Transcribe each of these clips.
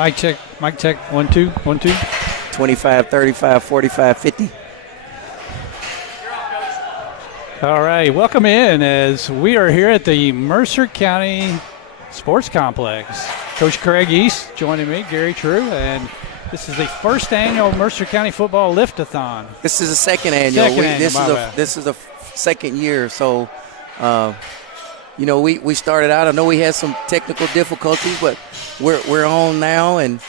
Mic check. Mic check. 1 2 1 2. 25, 35, 45, 50. All right, welcome in as we are here at the Mercer County Sports Complex. Coach Craig East joining me, Gary True, and this is the first annual Mercer County Football Lift-A-Thon. This is the second annual. This is the second year. So, we started out. I know we had some technical difficulties, but we're on now, and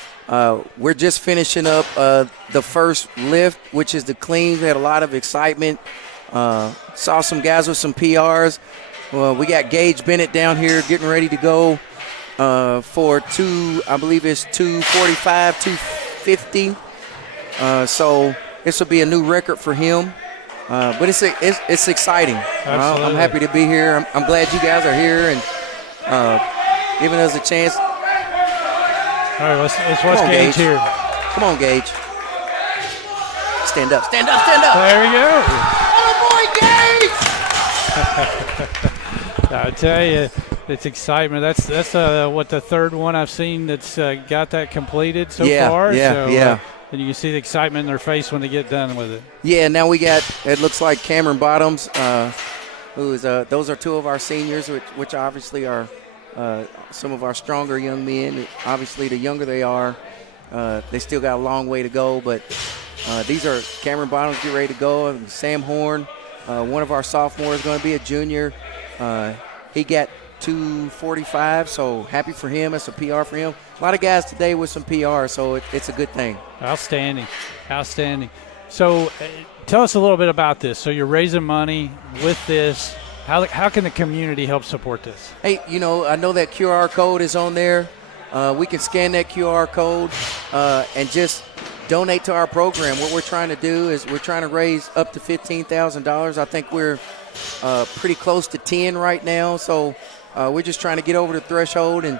we're just finishing up the first lift, which is the clean. We had a lot of excitement. Saw some guys with some PRs. We got Gage Bennett down here getting ready to go for I believe it's 245, 250. So this will be a new record for him. But it's exciting. I'm happy to be here. I'm glad you guys are here and giving us a chance. All right, let's watch Gage here. Come on, Gage. Stand up, stand up, stand up. There we go. Oh, boy, Gage! I tell you, it's excitement. That's the third one I've seen that's got that completed so far. Yeah. And you can see the excitement in their face when they get done with it. Yeah, now we got, it looks like Cameron Bottoms, those are two of our seniors, which obviously are some of our stronger young men. Obviously, the younger they are, they still got a long way to go. But these are Cameron Bottoms get ready to go. And Sam Horn, one of our sophomores, is going to be a junior. He got 245, so happy for him. It's a PR for him. A lot of guys today with some PR, so it's a good thing. Outstanding. So tell us a little bit about this. So you're raising money with this. How can the community help support this? Hey, I know that QR code is on there. We can scan that QR code and just donate to our program. What we're trying to do is we're trying to raise up to $15,000. I think we're pretty close to 10 right now, so we're just trying to get over the threshold, and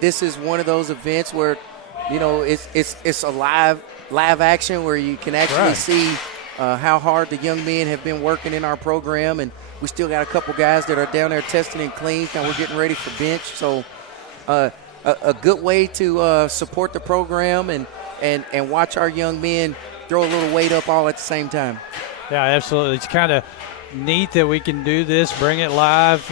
this is one of those events where it's a live action where you can actually see how hard the young men have been working in our program, and we still got a couple guys that are down there testing and clean, and we're getting ready for bench. So a good way to support the program and watch our young men throw a little weight up all at the same time. Yeah, absolutely. It's kind of neat that we can do this, bring it live.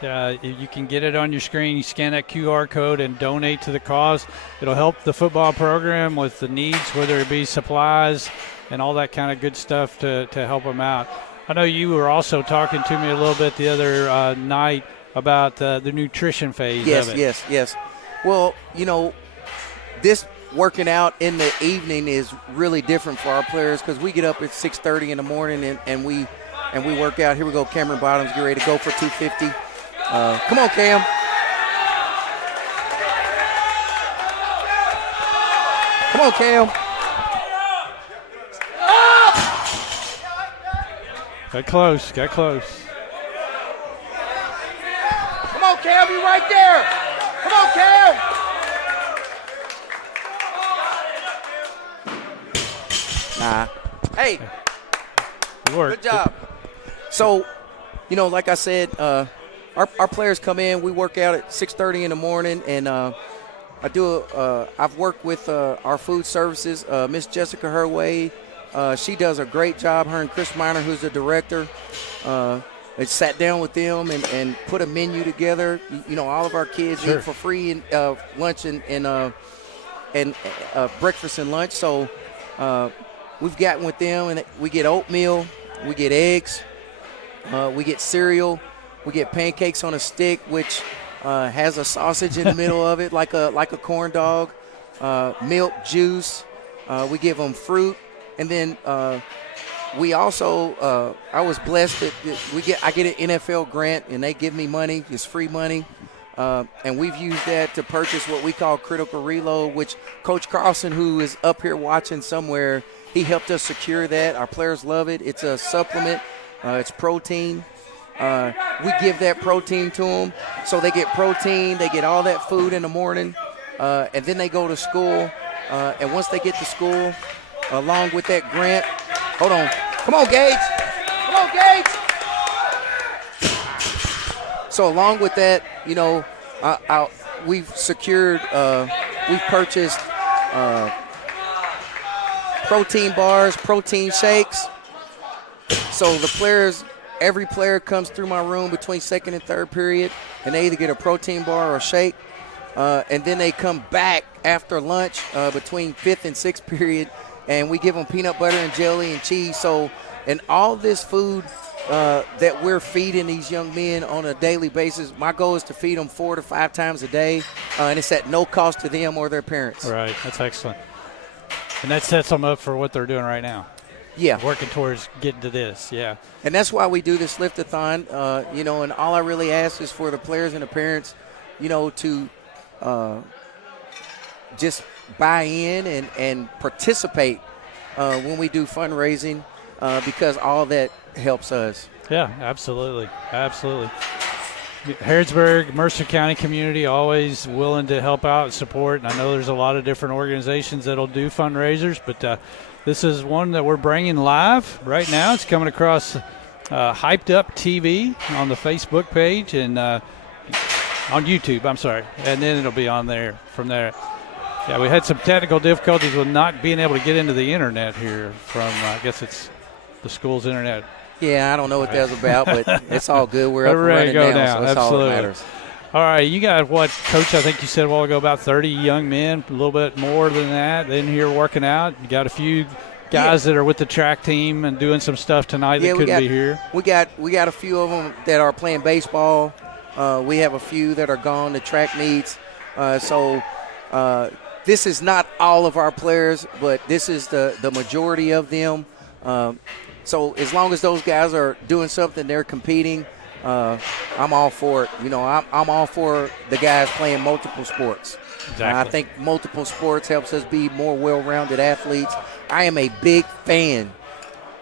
You can get it on your screen. You scan that QR code and donate to the cause. It'll help the football program with the needs, whether it be supplies and all that kind of good stuff to help them out. I know you were also talking to me a little bit the other night about the nutrition phase of it. Yes. Well, this working out in the evening is really different for our players because we get up at 6:30 in the morning and we work out. Here we go, Cameron Bottoms, get ready to go for 250. Come on, Cam. Come on, Cam. Got close. Come on, Cam, you right there. Come on, Cam. Nah. Hey. Good job. So, like I said, our players come in. We work out at 6:30 in the morning, and I've worked with our food services, Miss Jessica Herway. She does a great job. Her and Chris Miner, who's the director, they sat down with them and put a menu together. All of our kids eat for free and lunch and breakfast and lunch. So we've gotten with them, and we get oatmeal, we get eggs, we get cereal. We get pancakes on a stick, which has a sausage in the middle of it, like a corn dog. Milk, juice. We give them fruit, and then we also. I was blessed that I get an NFL grant, and they give me money. It's free money, and we've used that to purchase what we call Critical Reload, which Coach Carlson, who is up here watching somewhere, he helped us secure that. Our players love it. It's a supplement. It's protein. We give that protein to them, so they get protein, they get all that food in the morning, and then they go to school. And once they get to school, along with that grant, hold on, come on, Gage. So along with that, we've secured we've purchased protein bars, protein shakes. So the players, every player comes through my room between second and third period, and they either get a protein bar or a shake. And then they come back after lunch between fifth and sixth period, and we give them peanut butter and jelly and cheese. So, and all this food that we're feeding these young men on a daily basis, my goal is to feed them 4 to 5 times a day, and it's at no cost to them or their parents. Right, that's excellent. And that sets them up for what they're doing right now. Yeah. Working towards getting to this, yeah. And that's why we do this Lift-A-Thon, and all I really ask is for the players and the parents, to just buy in and participate when we do fundraising because all that helps us. Yeah, absolutely. Absolutely. Harrodsburg, Mercer County community always willing to help out and support. And I know there's a lot of different organizations that'll do fundraisers, but this is one that we're bringing live right now. It's coming across Hyped Up TV on the Facebook page and on YouTube, I'm sorry. And then it'll be on there from there. Yeah, we had some technical difficulties with not being able to get into the internet here from, I guess it's the school's internet. Yeah, I don't know what that was about, but it's all good. We're up and ready running to go now, now. so that's Absolutely. all that matters. All right, you got what, Coach, I think you said a while ago, about 30 young men, a little bit more than that in here working out. You got a few guys that are with the track team and doing some stuff tonight that couldn't be here. We got a few of them that are playing baseball. We have a few that are gone to track meets. So this is not all of our players, but this is the majority of them. So as long as those guys are doing something, they're competing, I'm all for it. I'm all for the guys playing multiple sports. Exactly. I think multiple sports helps us be more well-rounded athletes. I am a big fan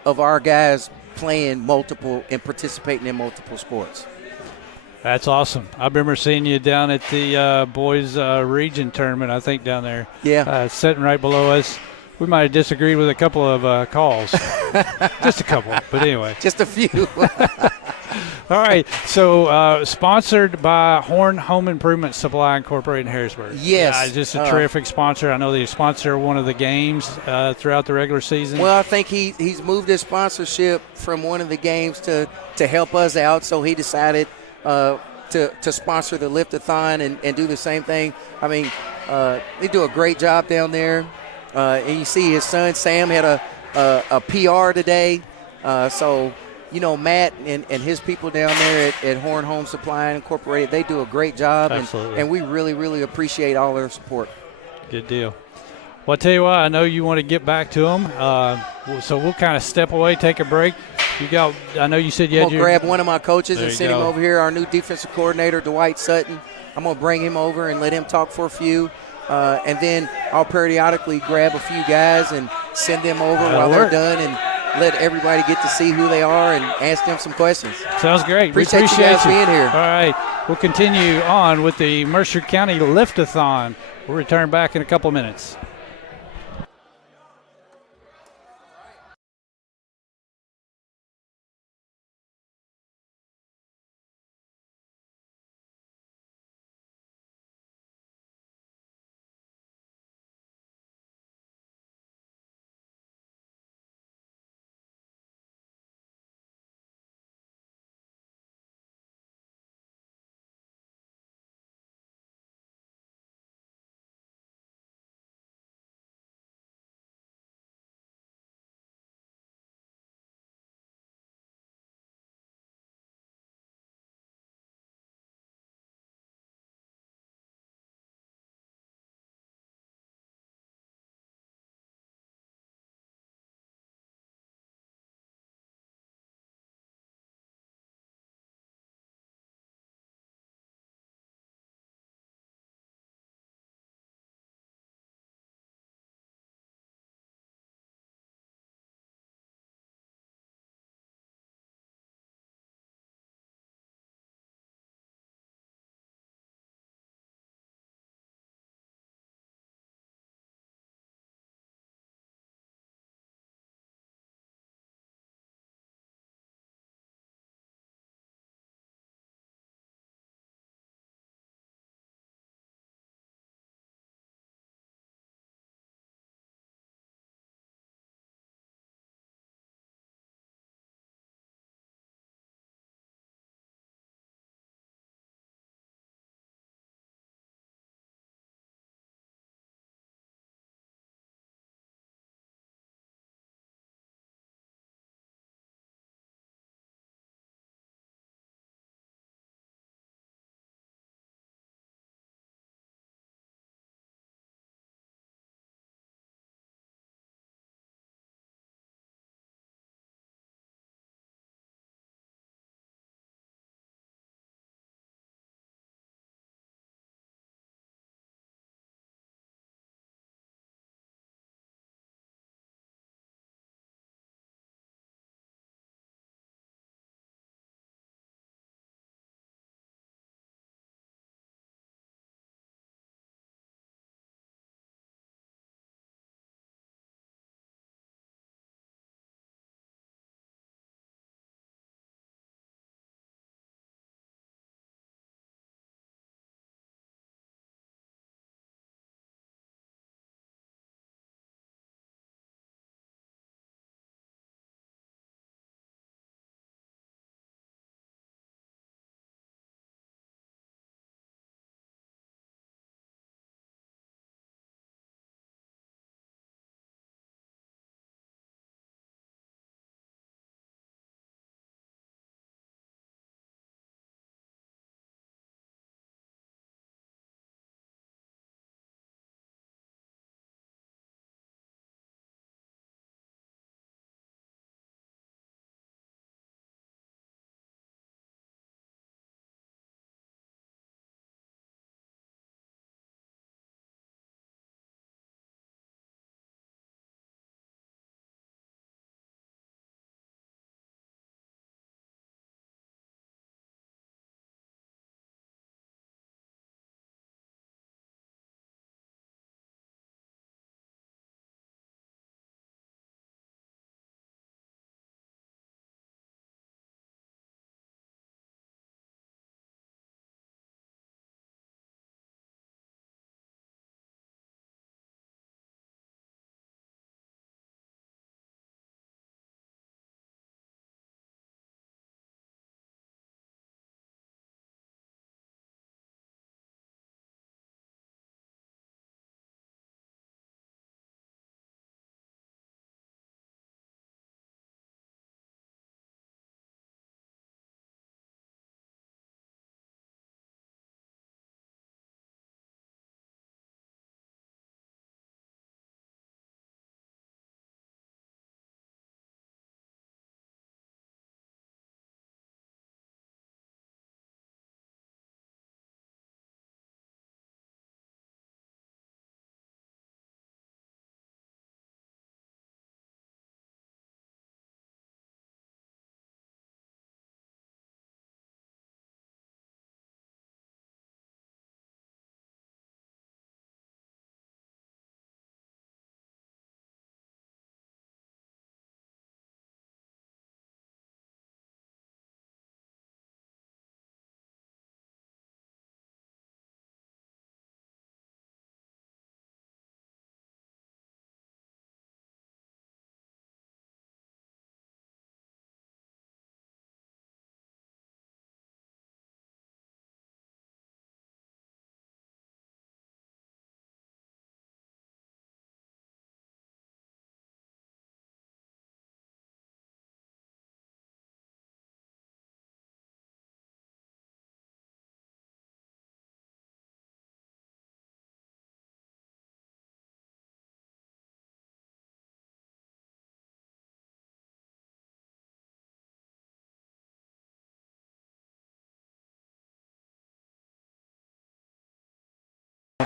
of our guys playing multiple and participating in multiple sports. That's awesome. I remember seeing you down at the boys region tournament, I think, down there. Yeah. Sitting right below us. We might have disagreed with a couple of calls. Just a couple, but anyway. Just a few. All right, so sponsored by Horn Home Improvement Supply Incorporated in Harrisburg. Yes. Just a terrific sponsor. I know they sponsor one of the games throughout the regular season. Well, I think he's moved his sponsorship from one of the games to help us out, so he decided to sponsor the Lift-A-Thon and do the same thing. I mean, they do a great job down there. And you see his son, Sam, had a PR today. So, Matt and his people down there at Horn Home Supply Incorporated, they do a great job. Absolutely. And we really, really appreciate all their support. Good deal. Well, I'll tell you what, I know you want to get back to them. So we'll kind of step away, take a break. I know you said you had I'm going to grab one of my coaches and send him go. over here, our new defensive coordinator, Dwight Sutton. I'm going to bring him over and let him talk for a few. And then I'll periodically grab a few guys and send them over while they're done and let everybody get to see who they are and ask them some questions. Sounds great. Appreciate you guys being here. All right. We'll continue on with the Mercer County Lift-A-Thon. We'll return back in a couple minutes.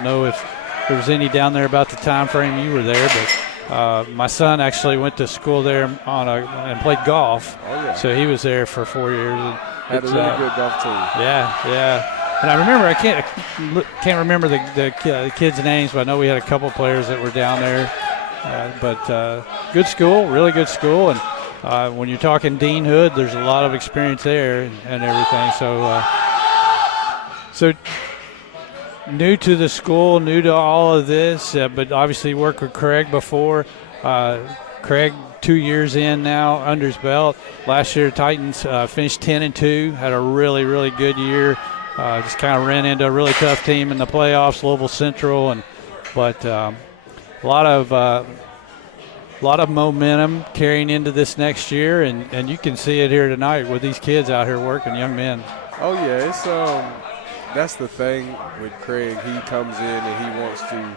don't know if there was any down there about the time frame you were there, but my son actually went to school there and played golf. Oh, yeah. So he was there for 4 years. And had a really good golf team. Yeah. And I remember, I can't remember the kids' names, but I know we had a couple players that were down there. But good school, really good school. And when you're talking Dean Hood, there's a lot of experience there and everything. So new to the school, new to all of this, but obviously worked with Craig before. Craig, 2 years in now under his belt. Last year, Titans finished 10-2, had a really, really good year. Just kind of ran into a really tough team in the playoffs, Louisville Central, but a lot of momentum carrying into this next year, and you can see it here tonight with these kids out here working, young men. Oh yeah, it's that's the thing with Craig. He comes in and he wants to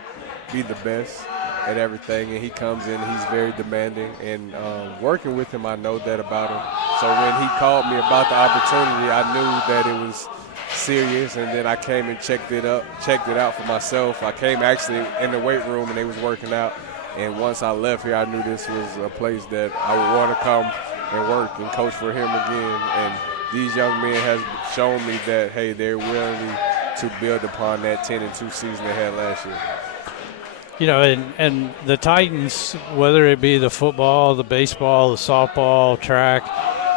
be the best at everything, and he comes in and he's very demanding. And working with him, I know that about him. So when he called me about the opportunity, I knew that it was serious, and then I came and checked it out for myself. I came actually in the weight room and they was working out, and once I left here, I knew this was a place that I would want to come and work and coach for him again. And these young men has shown me that, hey, they're willing to build upon that 10-2 season they had last year. You know, and the Titans, whether it be the football, the baseball, the softball, track,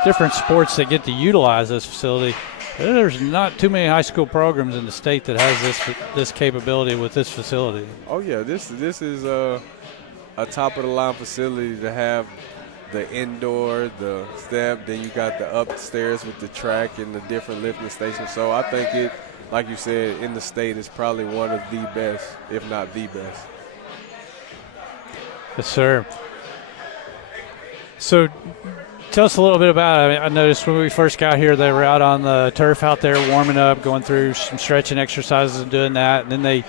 different sports that get to utilize this facility, there's not too many high school programs in the state that has this capability with this facility. Oh yeah, this is a top-of-the-line facility to have the indoor, the step, then you got the upstairs with the track and the different lifting stations. So I think it, like you said, in the state is probably one of the best, if not the best. Yes, sir. So tell us a little bit about it. I noticed when we first got here, they were out on the turf out there warming up, going through some stretching exercises and doing that. And then they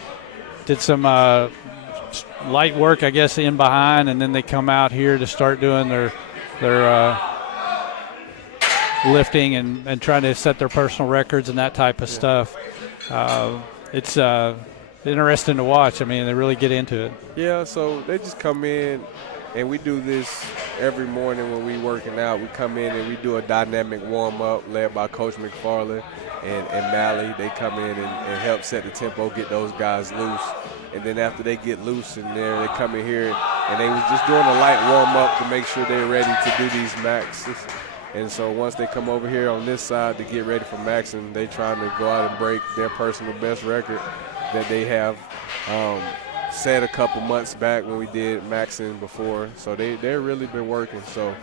did some light work, I guess, in behind, and then they come out here to start doing their lifting and trying to set their personal records and that type of stuff. It's interesting to watch. I mean, they really get into it. Yeah, so they just come in, and we do this every morning when we working out. We come in and we do a dynamic warm-up led by Coach McFarland and Mally. They come in and help set the tempo, get those guys loose. And then after they get loose in there, they come in here, and they was just doing a light warm-up to make sure they're ready to do these maxes. And so once they come over here on this side to get ready for maxing, they trying to go out and break their personal best record that they have set a couple months back when we did maxing before. So they're really been working. So a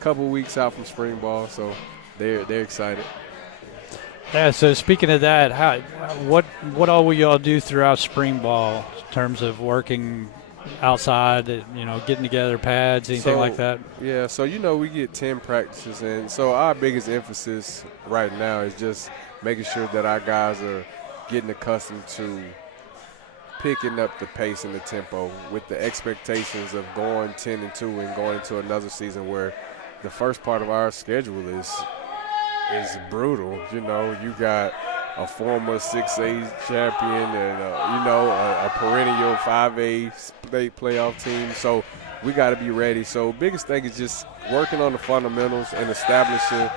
couple weeks out from spring ball, so they're excited. Yeah, so speaking of that, what all will y'all do throughout spring ball in terms of working outside, getting together, pads, anything like that? Yeah, so we get 10 practices, and so our biggest emphasis right now is just making sure that our guys are getting accustomed to picking up the pace and the tempo with the expectations of going 10-2 and going into another season where the first part of our schedule is brutal. You got a former 6A champion and a perennial 5A state playoff team. So we got to be ready. So biggest thing is just working on the fundamentals and establishing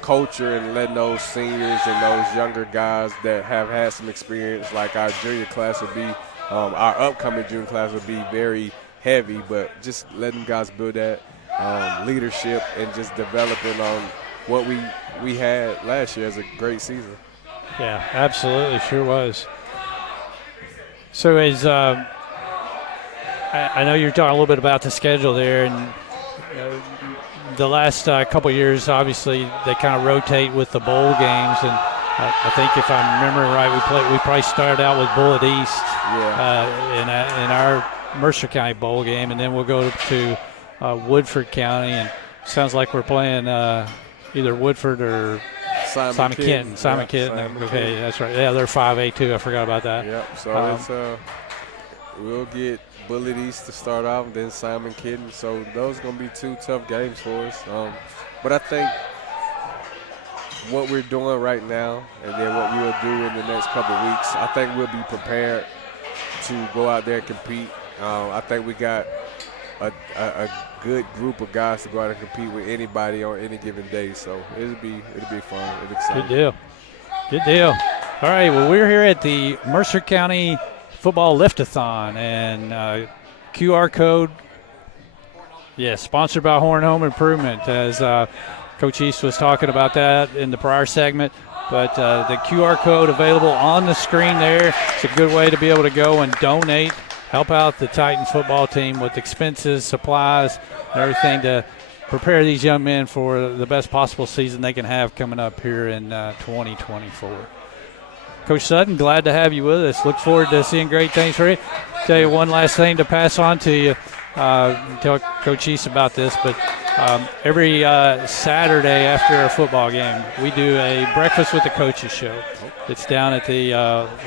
culture and letting those seniors and those younger guys that have had some experience, like our junior class will be, our upcoming junior class will be very heavy, but just letting guys build that leadership and just developing on what we had last year as a great season. Yeah, absolutely, sure was. So as I know you're talking a little bit about the schedule there, and the last couple of years, obviously, they kind of rotate with the bowl games, and I think if I remember right, we probably started out with Bullitt East in our Mercer County bowl game, and then we'll go to Woodford County, and sounds like we're playing either Woodford or Simon Kenton. Simon Kenton. Okay, that's right. Yeah, they're 5A too. I forgot about that. Yep. So we'll get Bullitt East to start off, and then Simon Kenton. So those are going to be two tough games for us. But I think what we're doing right now, and then what we'll do in the next couple of weeks, I think we'll be prepared to go out there and compete. I think we got a good group of guys to go out and compete with anybody on any given day. So it'll be fun. It'll be exciting. Good deal. Good deal. All right, well, we're here at the Mercer County Football Lift-A-Thon, and QR code, sponsored by Horn Home Improvement, as Coach East was talking about that in the prior segment. But the QR code available on the screen there. It's a good way to be able to go and donate, help out the Titan football team with expenses, supplies, and everything to prepare these young men for the best possible season they can have coming up here in 2024. Coach Sutton, glad to have you with us. Look forward to seeing great things for you. Tell you one last thing to pass on to you. Tell Coach East about this, but every Saturday after a football game, we do a breakfast with the coaches show. It's down at the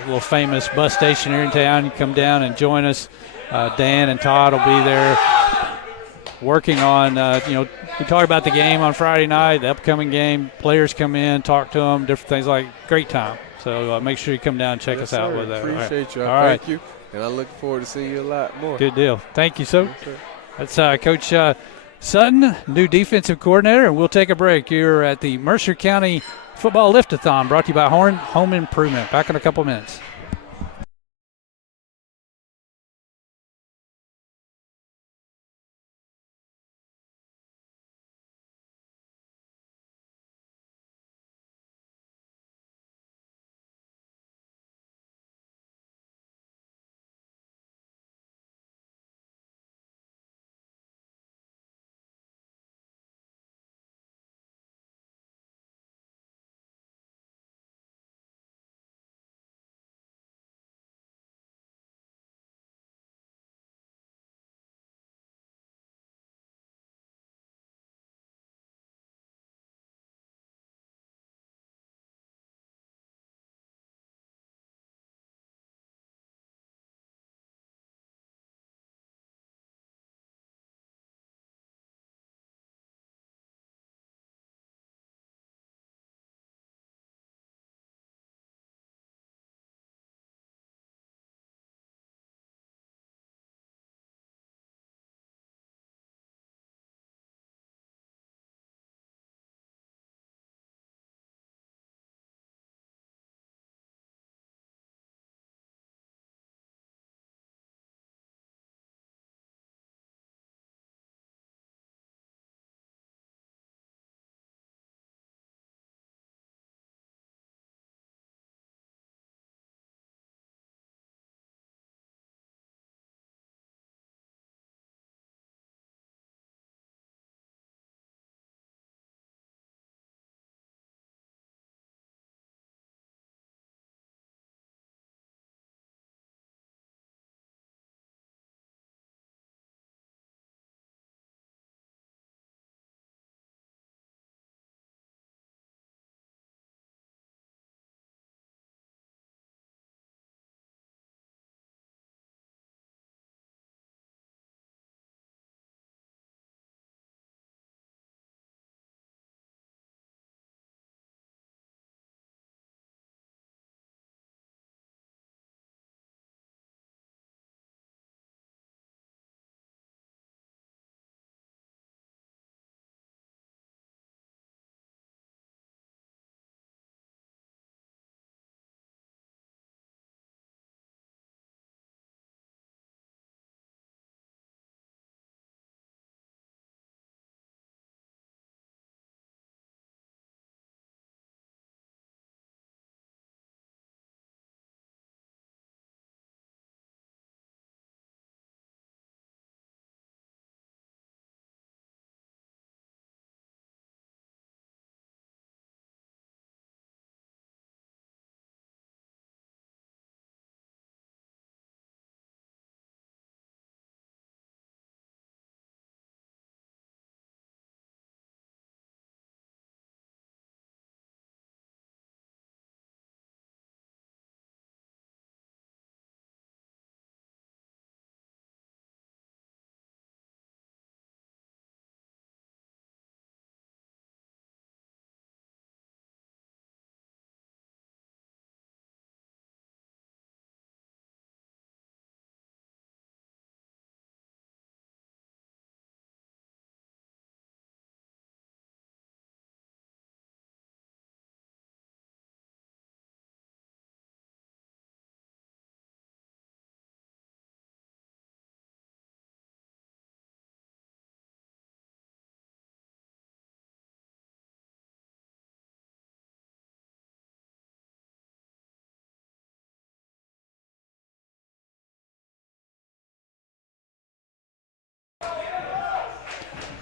little famous bus station here in town. You come down and join us. Dan and Todd will be there working on, we talk about the game on Friday night, the upcoming game. Players come in, talk to them, different things like great time. So make sure you come down and check us out with that. Appreciate you. All right. Thank you. And I look forward to seeing you a lot more. Good deal. Thank you, sir. That's Coach Sutton, new defensive coordinator, and we'll take a break here at the Mercer County Football Lift-A-Thon, brought to you by Horn Home Improvement. Back in a couple minutes.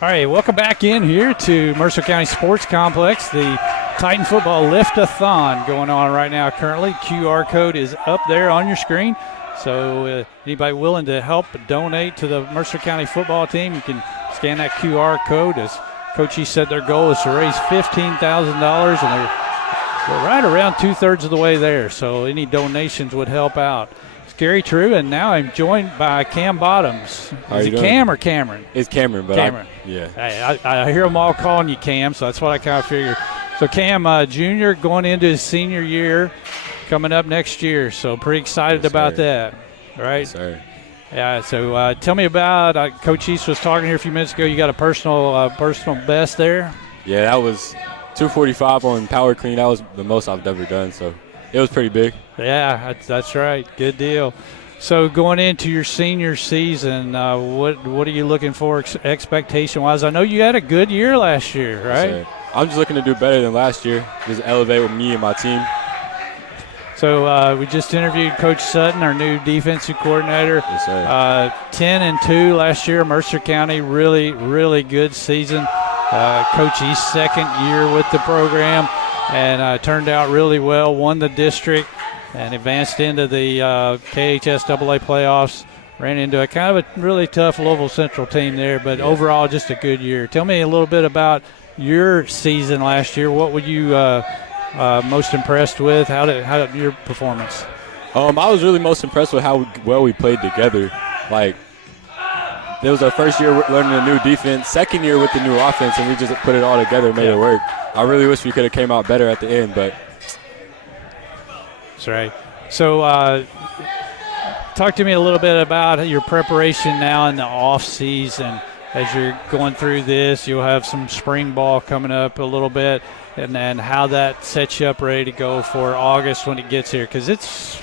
All right, welcome back in here to Mercer County Sports Complex. The Titan football Lift-A-Thon going on right now currently. QR code is up there on your screen. So anybody willing to help donate to the Mercer County football team, you can scan that QR code. As Coach E said, their goal is to raise $15,000, and they're right around 2/3 of the way there. So any donations would help out. Gary True, and now I'm joined by Cam Bottoms. Is it Cam or Cameron? It's Cameron, but Cameron. I hear them all calling you Cam, so that's what I kind of figured. So Cam, junior, going into his senior year, coming up next year. So pretty excited about that, right? Yes, sir. Yeah. So tell me about Coach East was talking here a few minutes ago. You got a personal best there. Yeah, that was 245 on power clean. That was the most I've ever done. So it was pretty big. Yeah, that's right. Good deal. So going into your senior season, what are you looking for expectation-wise? I know you had a good year last year, right? Yes, I'm just looking to do better than last year. Just elevate with me and my team. So we just interviewed Coach Sutton, our new defensive coordinator. Yes, sir. 10-2 last year, Mercer County. Really, really good season. Coach East's second year with the program, and turned out really well. Won the district and advanced into the KHS AA playoffs. Ran into a kind of a really tough Louisville Central team there, but overall just a good year. Tell me a little bit about your season last year. What were you most impressed with? How did your performance? I was really most impressed with how well we played together. Like, it was our first year learning a new defense, second year with the new offense, and we just put it all together and made it work. I really wish we could have came out better at the end, but. That's right. So talk to me a little bit about your preparation now in the off season. As you're going through this, you'll have some spring ball coming up a little bit, and then how that sets you up ready to go for August when it gets here, because it's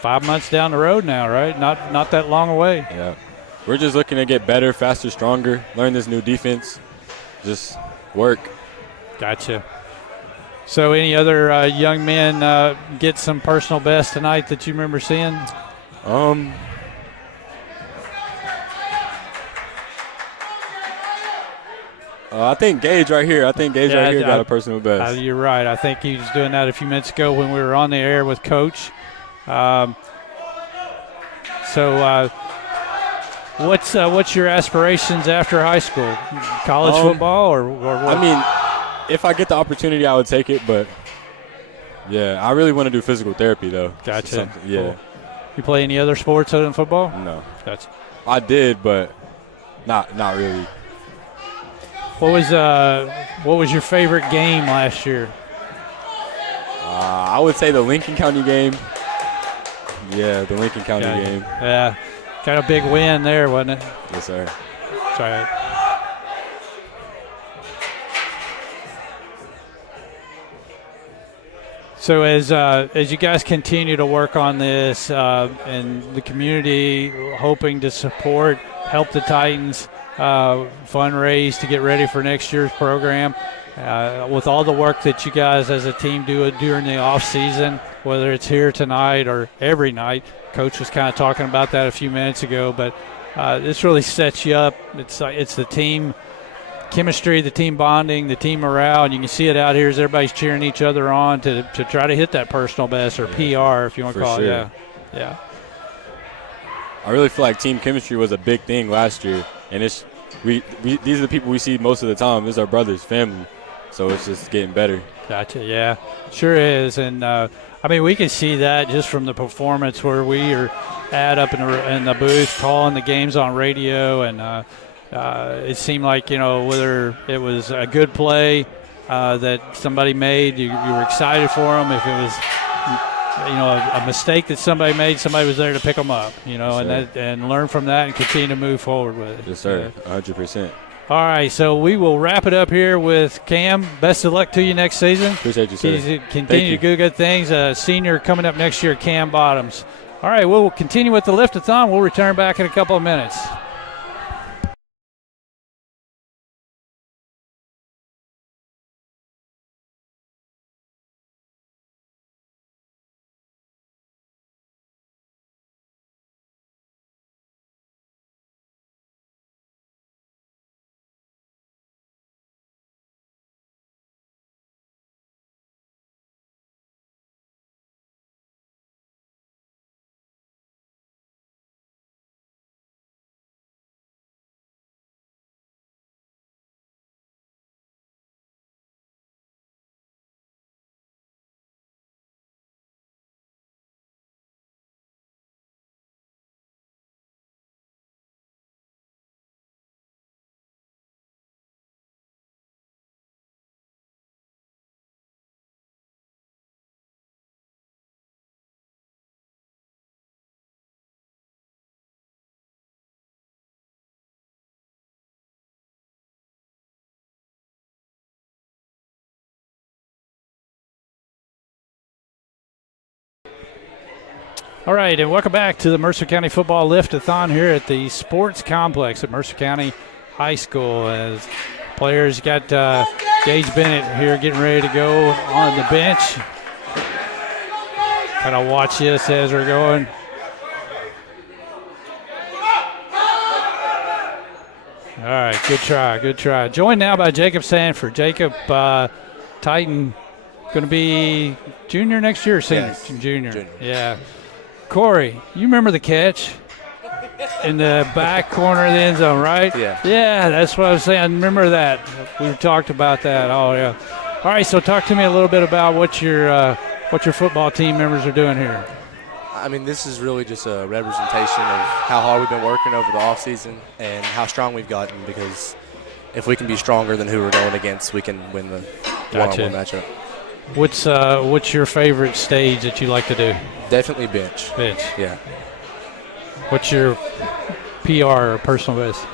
5 months down the road now, right? Not that long away. Yeah. We're just looking to get better, faster, stronger, learn this new defense, just work. Gotcha. So any other young men get some personal best tonight that you remember seeing? I think Gage right here. Got a personal best. You're right. I think he was doing that a few minutes ago when we were on the air with Coach. What's your aspirations after high school? College football or what? I mean, if I get the opportunity, I would take it. But yeah, I really want to do physical therapy though. Gotcha. Yeah. Cool. You play any other sports other than football? No. Gotcha. I did, but not really. What was your favorite game last year? I would say the Lincoln County game. Yeah, the Lincoln County game. Yeah, got a big win there, wasn't it? Yes, sir. That's right. So as you guys continue to work on this and the community hoping to support, help the Titans fundraise to get ready for next year's program, with all the work that you guys as a team do during the off season, whether it's here tonight or every night. Coach was kind of talking about that a few minutes ago, but this really sets you up. It's the team chemistry, the team bonding, the team morale, and you can see it out here as everybody's cheering each other on to try to hit that personal best or PR, if you want to call it. Yeah. I really feel like team chemistry was a big thing last year, and these are the people we see most of the time. It's our brothers, family, so it's just getting better. Gotcha. Yeah, sure is, and I mean we can see that just from the performance where we are up in the booth calling the games on radio, and it seemed like, whether it was a good play that somebody made, you were excited for them. If it was, a mistake that somebody made, somebody was there to pick them up, Yes, and learn from that and continue to move forward with it. Yes, sir. 100%. All right, so we will wrap it up here with Cam. Best of luck to you next season. Appreciate you, sir. Continue to do good things. Senior coming up next year, Cam Bottoms. All right, we'll continue with the Lift-A-Thon. We'll return back in a couple of minutes. All right, and welcome back to the Mercer County Football Lift-A-Thon here at the Sports Complex at Mercer County High School. As players got Gage Bennett here getting ready to go on the bench. Kind of watch this as we're going. All right, good try, good try. Joined now by Jacob Sanford. Jacob, Titan, going to be junior next year or senior? Yes. Junior. Yeah. Corey, you remember the catch in the back corner of the end zone, right? Yeah. Yeah, that's what I was saying. I remember that. We talked about that. Oh, yeah. All right, so talk to me a little bit about what your football team members are doing here. I mean, this is really just a representation of how hard we've been working over the offseason and how strong we've gotten, because if we can be stronger than who we're going against, we can win the one-on-one matchup. What's your favorite stage that you like to do? Definitely bench. Bench. Yeah. What's your PR or personal best?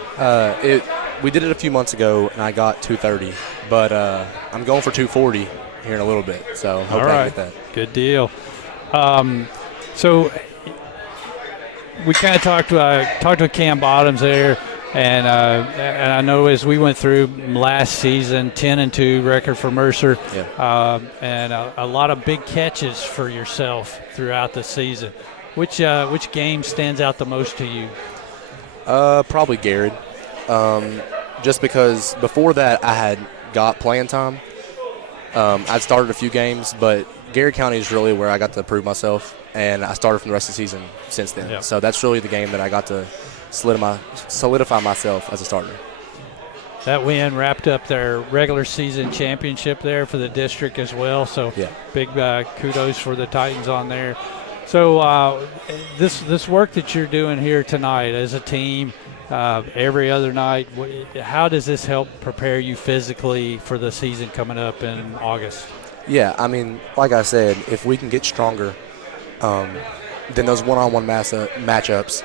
We did it a few months ago, and I got 230, but I'm going for 240 here in a little bit, so hope I get that. Good deal. So we kind of talked to Cam Bottoms there, and I know as we went through last season, 10-2 record for Mercer, and a lot of big catches for yourself throughout the season. Which game stands out the most to you? Probably Garrett, just because before that I had got playing time. I'd started a few games, but Garrett County is really where I got to prove myself, and I started from the rest of the season since then. Yep. So that's really the game that I got to solidify myself as a starter. That win wrapped up their regular season championship there for the district as well. So big kudos for the Titans on there. So this work that you're doing here tonight as a team, every other night, how does this help prepare you physically for the season coming up in August? Yeah, I mean, like I said, if we can get stronger, then those one-on-one matchups,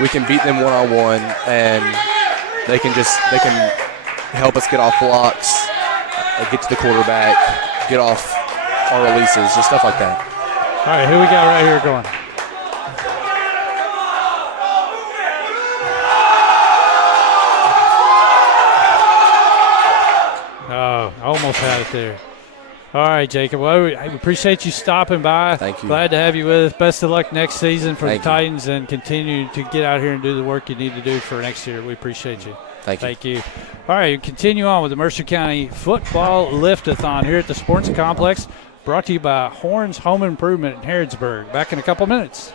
we can beat them one-on-one, and they can help us get off blocks, get to the quarterback, get off our releases, just stuff like that. All right, who we got right here going? Oh, I almost had it there. All right, Jacob. Well, I appreciate you stopping by. Thank you. Glad to have you with us. Best of luck next season for the Titans, and continue to get out here and do the work you need to do for next year. We appreciate you. Thank you. All right, continue on with the Mercer County Football Lift-A-Thon here at the Sports Complex, brought to you by Horns Home Improvement in Harrodsburg. Back in a couple minutes.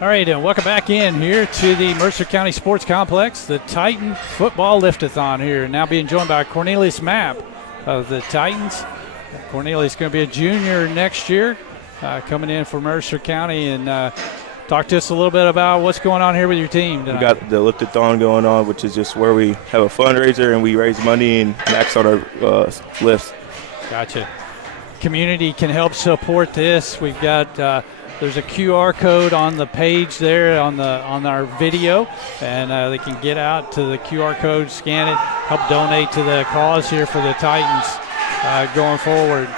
All right, and welcome back in here to the Mercer County Sports Complex, the Titan Football Lift-A-Thon here. Now being joined by Cornelius Mapp of the Titans. Cornelius is going to be a junior next year, coming in for Mercer County. And talk to us a little bit about what's going on here with your team tonight. We got the Lift-A-Thon going on, which is just where we have a fundraiser and we raise money and max on our lifts. Gotcha. Community can help support this. We've got there's a QR code on the page there on our video, and they can get out to the QR code, scan it, help donate to the cause here for the Titans going forward.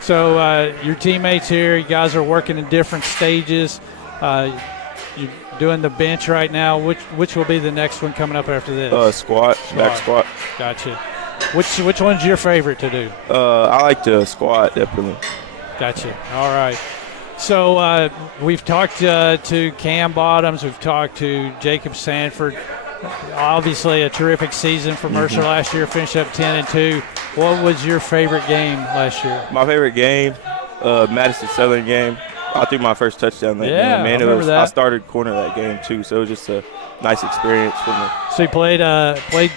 So your teammates here, you guys are working in different stages. You're doing the bench right now. Which will be the next one coming up after this? Squat, back squat. Gotcha. Which one's your favorite to do? I like to squat, definitely. Gotcha. All right. So we've talked to Cam Bottoms. We've talked to Jacob Sanford. Obviously a terrific season for Mercer last year, finished up 10-2. What was your favorite game last year? My favorite game, Madison Southern game. I threw my first touchdown that game. Man, I remember that. I started corner that game too, so it was just a nice experience for me. So you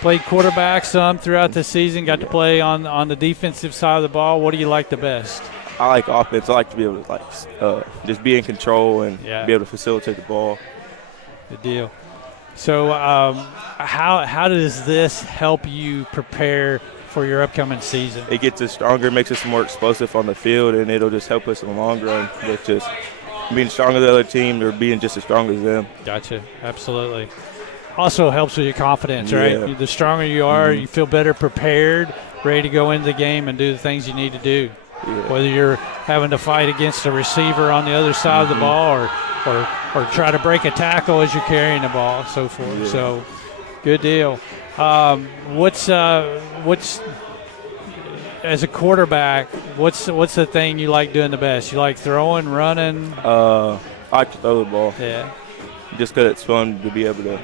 played quarterback some throughout the season, got to play on the defensive side of the ball. What do you like the best? I like offense. I like to be able to just be in control and be able to facilitate the ball. Good deal. So how does this help you prepare for your upcoming season? It gets us stronger, makes us more explosive on the field, and it'll just help us in the long run with just being stronger than the other team or being just as strong as them. Gotcha. Absolutely. Also helps with your confidence, right? Yeah. The stronger you are, you feel better prepared, ready to go into the game and do the things you need to do. Yeah. Whether you're having to fight against a receiver on the other side of the ball or try to break a tackle as you're carrying the ball, so forth. Yeah. So, good deal. What's as a quarterback? What's the thing you like doing the best? You like throwing, running? I like to throw the ball. Yeah. Just because it's fun to be able to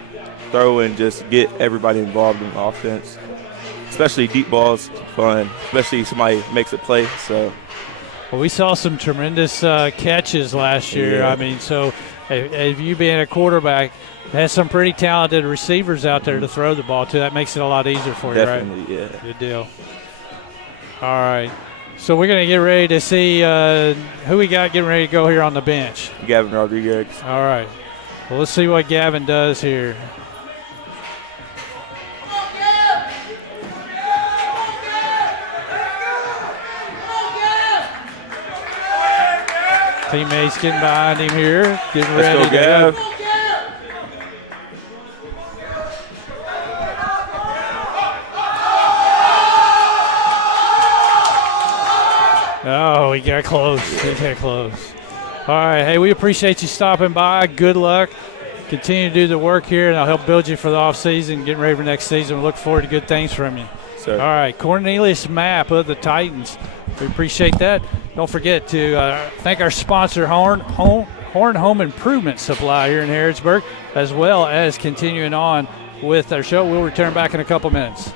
throw and just get everybody involved in offense. Especially deep balls, fun. Especially if somebody makes a play. So. Well, we saw some tremendous catches last year. Yeah. I mean, so if you being a quarterback, has some pretty talented receivers out there to throw the ball to. That makes it a lot easier for you, right? Definitely, yeah. Good deal. All right. So we're going to get ready to see who we got getting ready to go here on the bench. Gavin Rodriguez. All right. Well, let's see what Gavin does here. Teammates getting behind him here, getting ready Let's go, to Gav. go. Oh, he got close. He got close. All right. Hey, we appreciate you stopping by. Good luck. Continue to do the work here, and I'll help build you for the offseason, getting ready for next season. We look forward to good things from you. Sir. All right. Cornelius Mapp of the Titans. We appreciate that. Don't forget to thank our sponsor, Horn Home Improvement Supply here in Harrodsburg, as well as continuing on with our show. We'll return back in a couple minutes.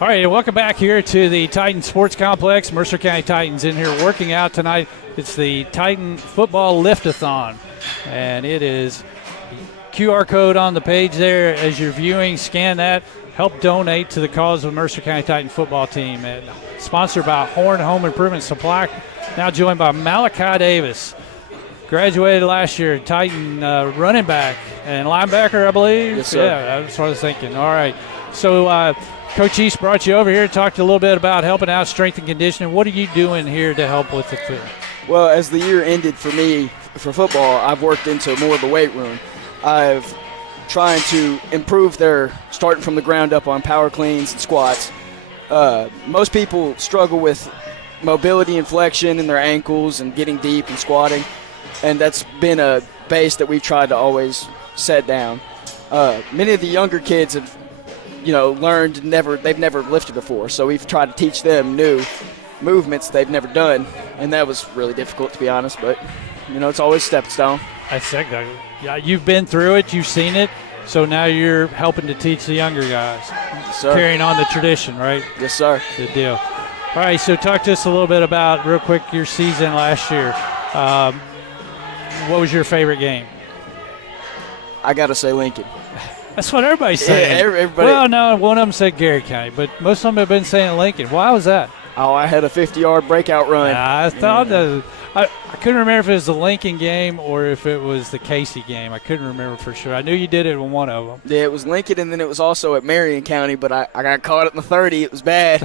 All right, welcome back here to the Titan Sports Complex. Mercer County Titans in here working out tonight. It's the Titan Football Lift-A-Thon, and it is QR code on the page there as you're viewing. Scan that. Help donate to the cause of Mercer County Titan football team. And sponsored by Horn Home Improvement Supply. Now joined by Malachi Davis. Graduated last year, Titan running back and linebacker, I believe. Yes, sir. Yeah, that's what I was thinking. All right. So Coach East brought you over here to talk a little bit about helping out strength and conditioning. What are you doing here to help with the field? Well, as the year ended for me for football, I've worked into more of the weight room. I've trying to improve their starting from the ground up on power cleans and squats. Most people struggle with mobility and flexion in their ankles and getting deep and squatting, and that's been a base that we've tried to always set down. Many of the younger kids have, learned they've never lifted before, so we've tried to teach them new movements they've never done, and that was really difficult, to be honest, but it's always stepping stone. That's exactly. Yeah, you've been through it, you've seen it, so now you're helping to teach the younger guys, Yes, sir. carrying on the tradition, right? Yes, sir. Good deal. All right, so talk to us a little bit about, real quick, your season last year. What was your favorite game? I got to say Lincoln. That's what everybody's saying. Yeah, everybody. Well, no, one of them said Gary County, but most of them have been saying Lincoln. Why was that? Oh, I had a 50-yard breakout run. I thought that I couldn't remember if it was the Lincoln game or if it was the Casey game. I couldn't remember for sure. I knew you did it in one of them. Yeah, it was Lincoln, and then it was also at Marion County, but I got caught in the 30. It was bad.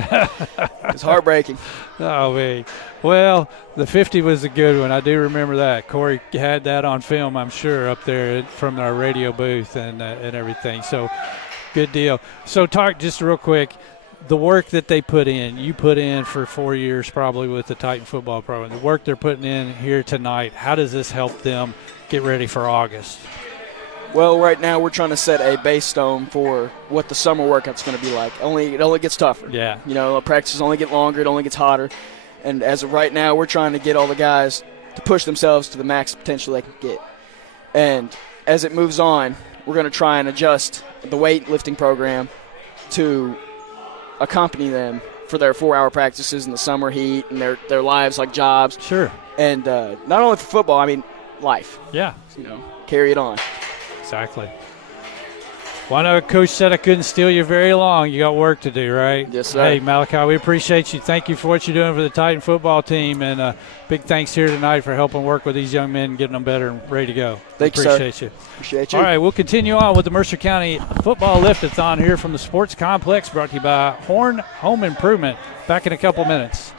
It was heartbreaking. Oh, man. Well, the 50 was a good one. I do remember that. Corey had that on film, I'm sure, up there from our radio booth and everything. So, good deal. So, talk just real quick. The work that they put in, you put in for 4 years probably with the Titan football program. The work they're putting in here tonight, how does this help them get ready for August? Well, right now we're trying to set a base stone for what the summer workout's going to be like. It only gets tougher. Yeah. Practices only get longer. It only gets hotter. And as of right now, we're trying to get all the guys to push themselves to the max potential they can get. And as it moves on, we're going to try and adjust the weightlifting program to accompany them for their 4-hour practices in the summer heat and their lives like jobs. Sure. And not only for football, I mean life. Yeah. Carry it on. Exactly. Well, I know Coach said I couldn't steal you very long. You got work to do, right? Yes, sir. Hey, Malachi, we appreciate you. Thank you for what you're doing for the Titan football team. And big thanks here tonight for helping work with these young men and getting them better and ready to go. Thank you, sir. Appreciate you. Appreciate you. All right, we'll continue on with the Mercer County Football Lift-A-Thon here from the Sports Complex, brought to you by Horn Home Improvement. Back in a couple minutes.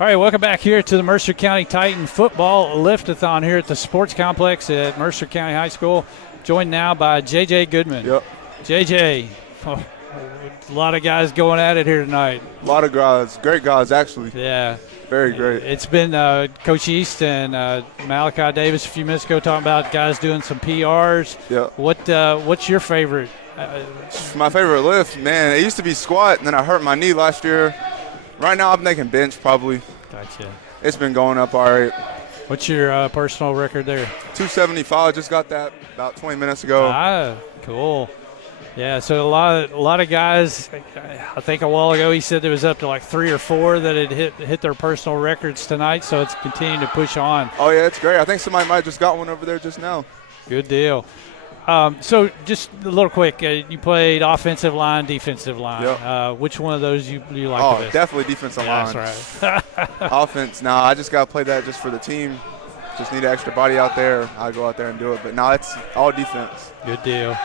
All right, welcome back here to the Mercer County Titan Football Lift-A-Thon here at the Sports Complex at Mercer County High School. Joined now by J.J. Goodman. Yep. J.J., a lot of guys going at it here tonight. A lot of guys, great guys actually. Yeah. Very great. It's been Coach East and Malachi Davis a few minutes ago talking about guys doing some PRs. Yeah. What's your favorite? My favorite lift, man, it used to be squat, and then I hurt my knee last year. Right now I'm making bench probably. Gotcha. It's been going up all right. What's your personal record there? 275, just got that about 20 minutes ago. Ah, cool. Yeah, so a lot of guys. I think a while ago he said there was up to like 3 or 4 that had hit their personal records tonight. So it's continuing to push on. Oh yeah, it's great. I think somebody might have just got one over there just now. Good deal. So just a little quick, you played offensive line, defensive line. Yep. Which one of those you like Oh, the best? definitely defensive line. That's right. Offense, no, I just got to play that just for the team. Just need an extra body out there. I go out there and do it. But no, it's all defense. Good deal.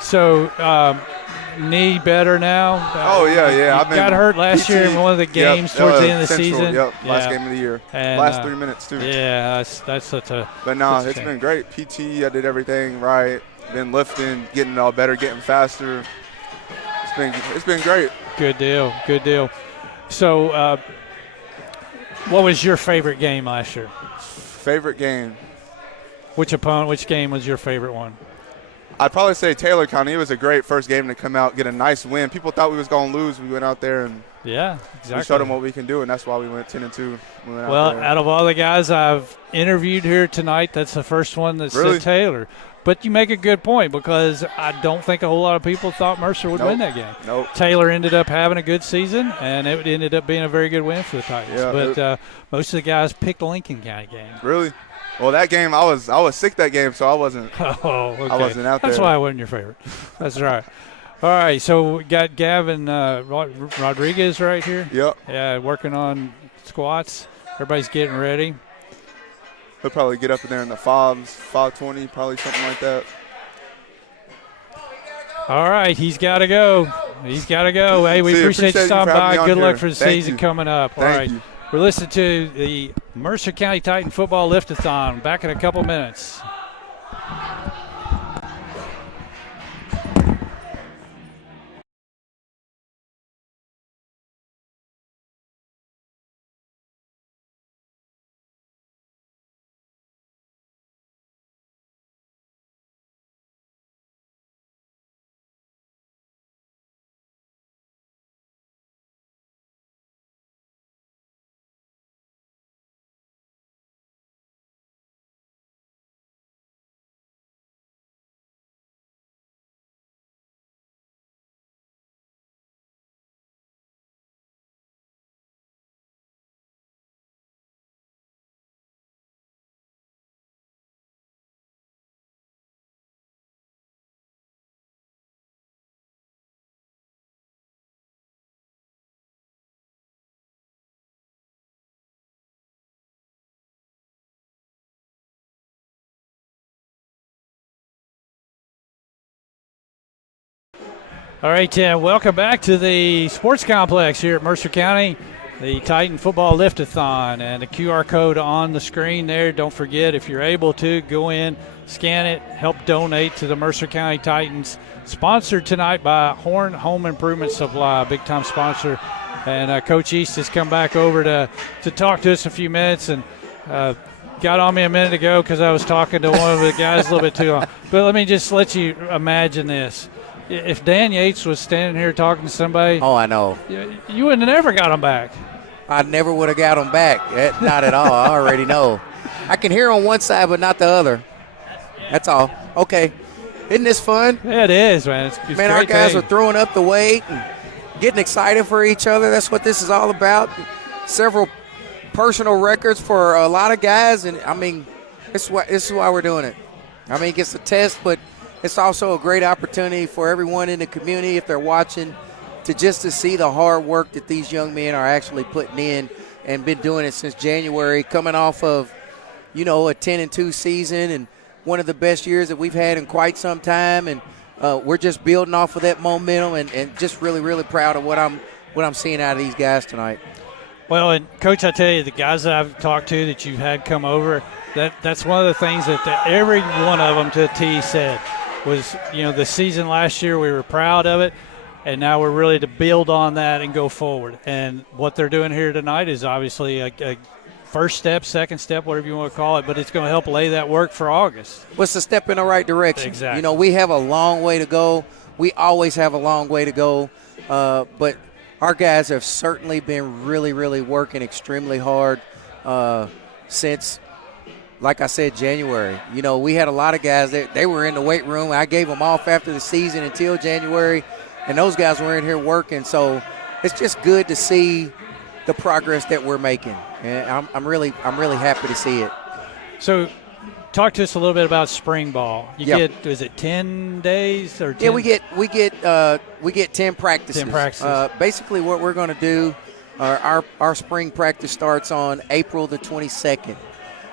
So knee better now? Oh, yeah. You got hurt last year in one of the games towards the end of the Central, season. Yep, last game of the year. And, last 3 minutes, too. Yeah, that's such a – But no, it's been great. PT, I did everything right. Been lifting, getting it all better, getting faster. It's been great. Good deal. So what was your favorite game last year? Favorite game? Which game was your favorite one? I'd probably say Taylor County. It was a great first game to come out, get a nice win. People thought we was going to lose. We went out there and exactly. we showed them what we can do, and that's why we went 10-2. Well, out of all the guys I've interviewed here tonight, that's the first one that Really? said Taylor. But you make a good point because I don't think a whole lot of people thought Mercer would win that game. Nope. Taylor ended up having a good season, and it ended up being a very good win for the Titans. Yeah, but most of the guys picked the Lincoln County game. Really? Well, that game, I was sick that game, so I wasn't. Oh, okay. I wasn't out there. That's why it wasn't your favorite. That's right. All right, so we got Gavin Rodriguez right here. Yep. Yeah, working on squats. Everybody's getting ready. He'll probably get up in there in the 520, probably something like that. All right, he's got to go. Hey, we appreciate you stopping by. Good luck for the season coming up. All right. You. We're listening to the Mercer County Titan Football Lift-A-Thon. Back in a couple minutes. All right, Tim, welcome back to the sports complex here at Mercer County, the Titan Football Lift-A-Thon, and the QR code on the screen there. Don't forget, if you're able to, go in, scan it, help donate to the Mercer County Titans, sponsored tonight by Horn Home Improvement Supply, big-time sponsor. And Coach East has come back over to talk to us a few minutes and got on me a minute ago because I was talking to one of the guys a little bit too long. But let me just let you imagine this. If Dan Yates was standing here talking to somebody, Oh, I know. you wouldn't have never got him back. I never would have got him back. Not at all. I already know. I can hear on one side, but not the other. That's all. Okay. Isn't this fun? Yeah, it is, man. It's Man, our great guys thing. are throwing up the weight and getting excited for each other. That's what this is all about. Several personal records for a lot of guys, and I mean, this is why we're doing it. I mean, it's a test, but it's also a great opportunity for everyone in the community, if they're watching, to see the hard work that these young men are actually putting in and been doing it since January, coming off of, a 10-2 season and one of the best years that we've had in quite some time. And we're just building off of that momentum and just really, really proud of what I'm seeing out of these guys tonight. Well, and Coach, I tell you, the guys that I've talked to that you've had come over, that's one of the things that every one of them to a T said was, the season last year, we were proud of it, and now we're really to build on that and go forward. And what they're doing here tonight is obviously a first step, second step, whatever you want to call it, but it's going to help lay that work for August. Well, it's a step in the right direction. Exactly. We have a long way to go. We always have a long way to go, but our guys have certainly been really, really working extremely hard since like I said, January. You know, we had a lot of guys that they were in the weight room. I gave them off after the season until January, and those guys were in here working. So it's just good to see the progress that we're making, and I'm really happy to see it. So, talk to us a little bit about spring ball. You Yep. get, is it 10 days or 10? Yeah, we get 10 practices. 10 practices. Basically, what we're going to do, our spring practice starts on April the 22nd.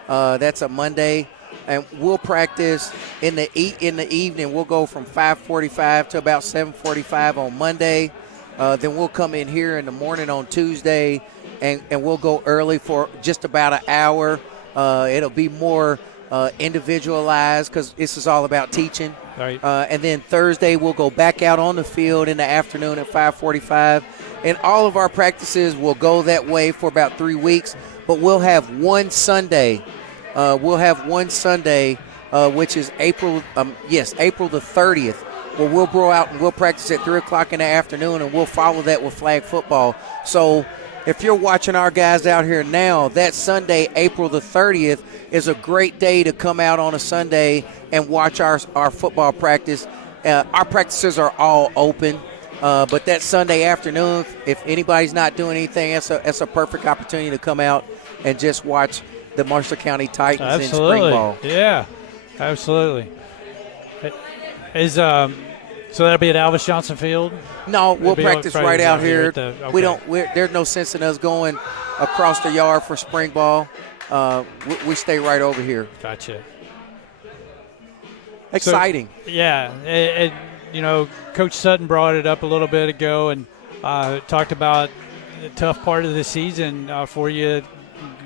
That's a Monday, and we'll practice in the evening. We'll go from 5:45 to about 7:45 on Monday. Then we'll come in here in the morning on Tuesday, and we'll go early for just about an hour. It'll be more individualized because this is all about teaching. Right. And then Thursday we'll go back out on the field in the afternoon at 5:45. And all of our practices will go that way for about 3 weeks. But we'll have one Sunday. Which is April the 30th, where we'll go out and we'll practice at 3 o'clock in the afternoon, and we'll follow that with flag football. So if you're watching our guys out here now, that Sunday, April the 30th, is a great day to come out on a Sunday and watch our football practice. Our practices are all open, but that Sunday afternoon, if anybody's not doing anything, that's a perfect opportunity to come out and just watch the Mercer County Titans in spring ball. Yeah, absolutely. So that'll be at Alvis Johnson Field? No, we'll practice right out here. Okay. There's no sense in us going across the yard for spring ball. We stay right over here. Gotcha. Exciting. So, yeah, and you know, Coach Sutton brought it up a little bit ago and talked about the tough part of the season for you,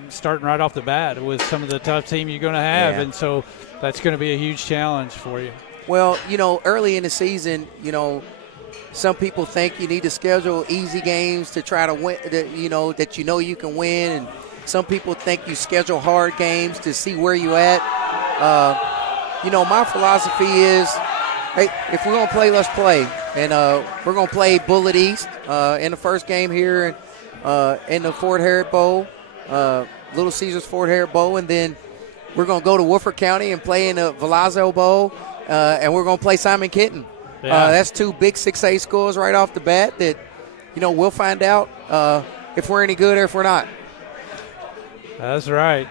starting right off the bat with some of the tough team you're going to have, Yeah. and so that's going to be a huge challenge for you. Well, you know, early in the season, you know, some people think you need to schedule easy games to try to win, that you can win, and some people think you schedule hard games to see where you at. My philosophy is, hey, if we're going to play, let's play. And we're going to play Bullitt East in the first game here in the Fort Harrod Bowl, Little Caesars Fort Harrod Bowl, and then we're going to go to Woodford County and play in the Velazzo Bowl, and we're going to play Simon Kenton. Yeah. That's two big 6A schools right off the bat that, we'll find out if we're any good or if we're not. That's right.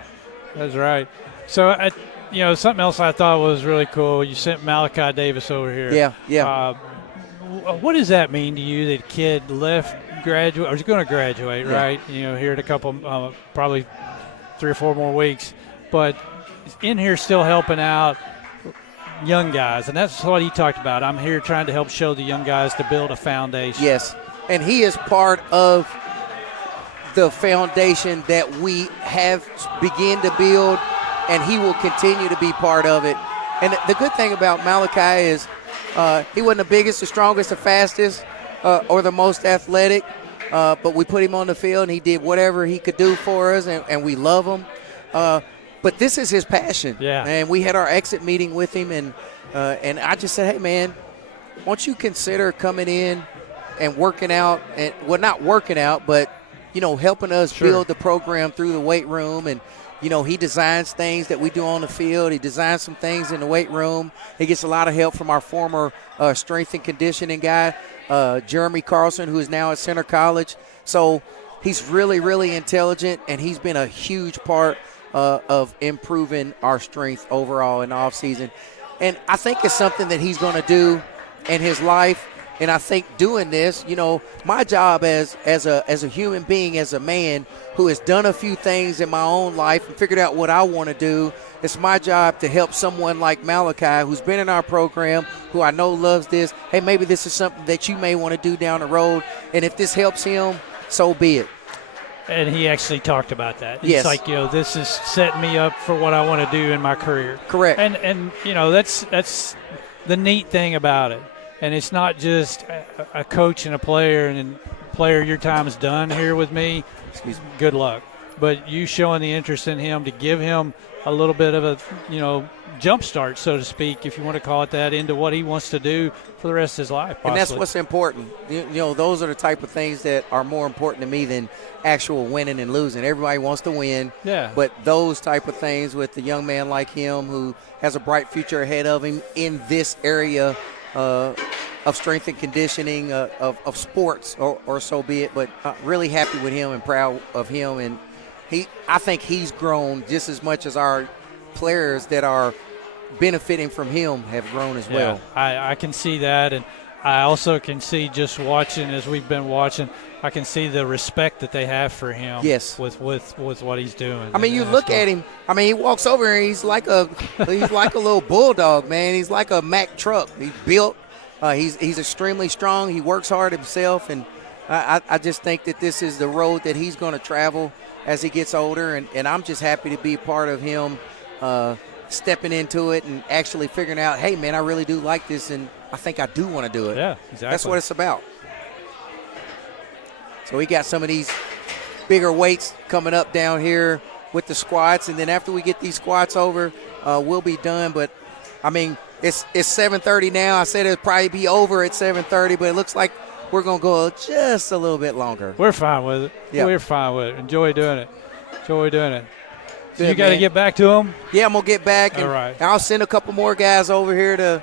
So, something else I thought was really cool, you sent Malachi Davis over here. Yeah. What does that mean to you that kid graduate, or he's going to graduate, Yeah. right? Here in a couple, probably 3 or 4 more weeks, but in here still helping out young guys, and that's what he talked about. I'm here trying to help show the young guys to build a foundation. Yes, and he is part of the foundation that we have begun to build, and he will continue to be part of it. And the good thing about Malachi is he wasn't the biggest, the strongest, the fastest, or the most athletic, but we put him on the field, and he did whatever he could do for us, and we love him. But this is his passion. Yeah. And we had our exit meeting with him, and I just said, hey, man, won't you consider coming in and working out, not working out, but, helping us build the program through the weight room. And, he designs things that we do on the field. He designs some things in the weight room. He gets a lot of help from our former strength and conditioning guy, Jeremy Carlson, who is now at Center College. So he's really, really intelligent, and he's been a huge part of improving our strength overall in the offseason. And I think it's something that he's going to do in his life. And I think doing this, my job as a human being, as a man who has done a few things in my own life and figured out what I want to do, it's my job to help someone like Malachi, who's been in our program, who I know loves this. Hey, maybe this is something that you may want to do down the road. And if this helps him, so be it. And he actually talked about that. He's Yes. like, this is setting me up for what I want to do in my career. Correct. And that's the neat thing about it. And it's not just a coach and a player, and then, player, your time is done here with me. Excuse me. Good luck. but you showing the interest in him to give him a little bit of a, jump start, so to speak, if you want to call it that, into what he wants to do for the rest of his life, possibly. And that's what's important. Those are the type of things that are more important to me than actual winning and losing. Everybody wants to win, but those type of things with a young man like him who has a bright future ahead of him in this area of strength and conditioning, of sports, or so be it. But really happy with him and proud of him. And I think he's grown just as much as our players that are benefiting from him have grown as well. I can see that, and I also can see, just watching as we've been watching, I can see the respect that they have for him. Yes. With what he's doing. I mean, you look at him. I mean, he walks over and he's like a little bulldog, man. He's like a Mack truck. He's built. He's extremely strong. He works hard himself, and I just think that this is the road that he's going to travel as he gets older, and I'm just happy to be a part of him stepping into it and actually figuring out, hey, man, I really do like this, and I think I do want to do it. Yeah, exactly. That's what it's about. So we got some of these bigger weights coming up down here with the squats, and then after we get these squats over, we'll be done. But, I mean, it's 7:30 now. I said it'd probably be over at 7:30, but it looks like we're going to go just a little bit longer. We're fine with it. Yeah. We're fine with it. Enjoy doing it. So good, you got to get back to them? Yeah, I'm going to get back. All right. I'll send a couple more guys over here to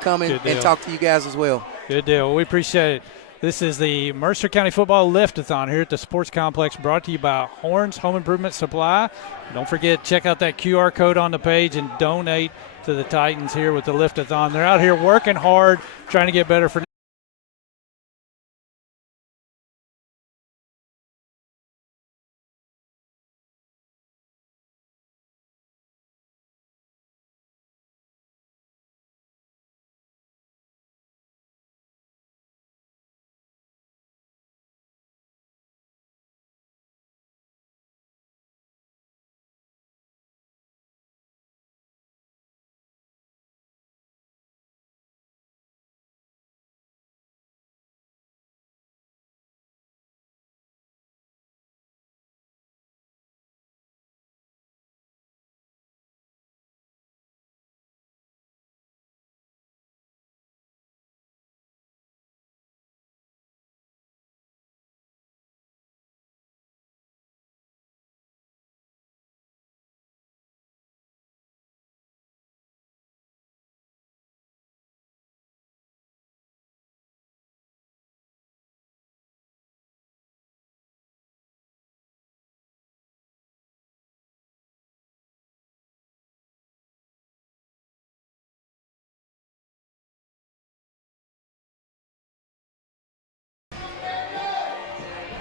come in and talk to you guys as well. Good deal. We appreciate it. This is the Mercer County Football Lift-A-Thon here at the Sports Complex, brought to you by Horns Home Improvement Supply. Don't forget, check out that QR code on the page and donate to the Titans here with the Lift-A-Thon. They're out here working hard, trying to get better for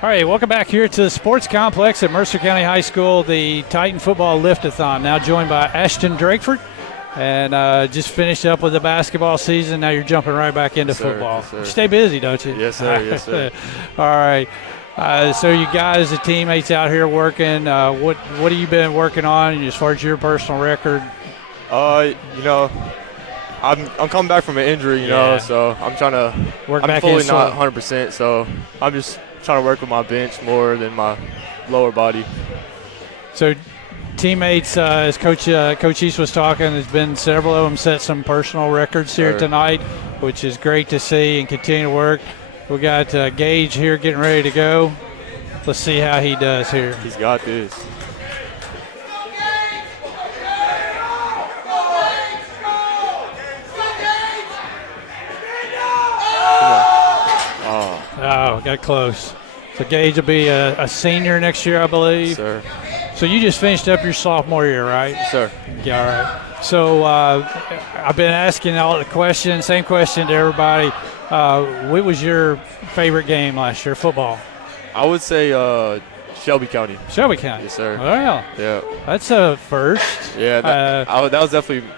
All right, welcome back here to the Sports Complex at Mercer County High School, the Titan Football Lift-A-Thon, now joined by Ashton Drakeford, and just finished up with the basketball season. Now you're jumping right back into football. Yes, sir. You stay busy, don't you? Yes, sir. Yes, sir. All right. So you guys, the teammates out here working, what have you been working on as far as your personal record? I'm coming back from an injury, you know, so I'm trying to work I'm back fully in not 100%, so I'm just trying to work with my bench more than my lower body. So teammates, as Coach East was talking, there's been several of them set some personal records here tonight, which is great to see, and continue to work. We got Gage here getting ready to go. Let's see how he does here. He's got this. Oh, got close. So Gage will be a senior next year, I believe. Sir. So you just finished up your sophomore year, right? Sir. Yeah, all right. So I've been asking all the questions, same question to everybody. What was your favorite game last year, football? I would say Shelby County. Shelby County. Yes, sir. Well, yeah. That's a first. Yeah, that was definitely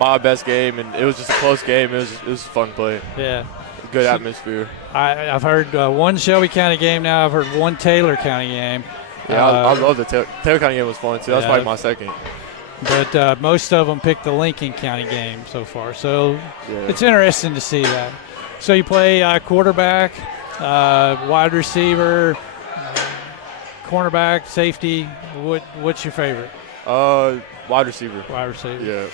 my best game, and it was just a close game. It was fun play. Yeah. Good atmosphere. I've heard one Shelby County game now. I've heard one Taylor County game. Yeah, I love the Taylor County game was fun, too. That was probably my second. But most of them picked the Lincoln County game so far. So it's interesting to see that. So you play quarterback, wide receiver, cornerback, safety. What's your favorite? Wide receiver. Wide receiver. Yeah.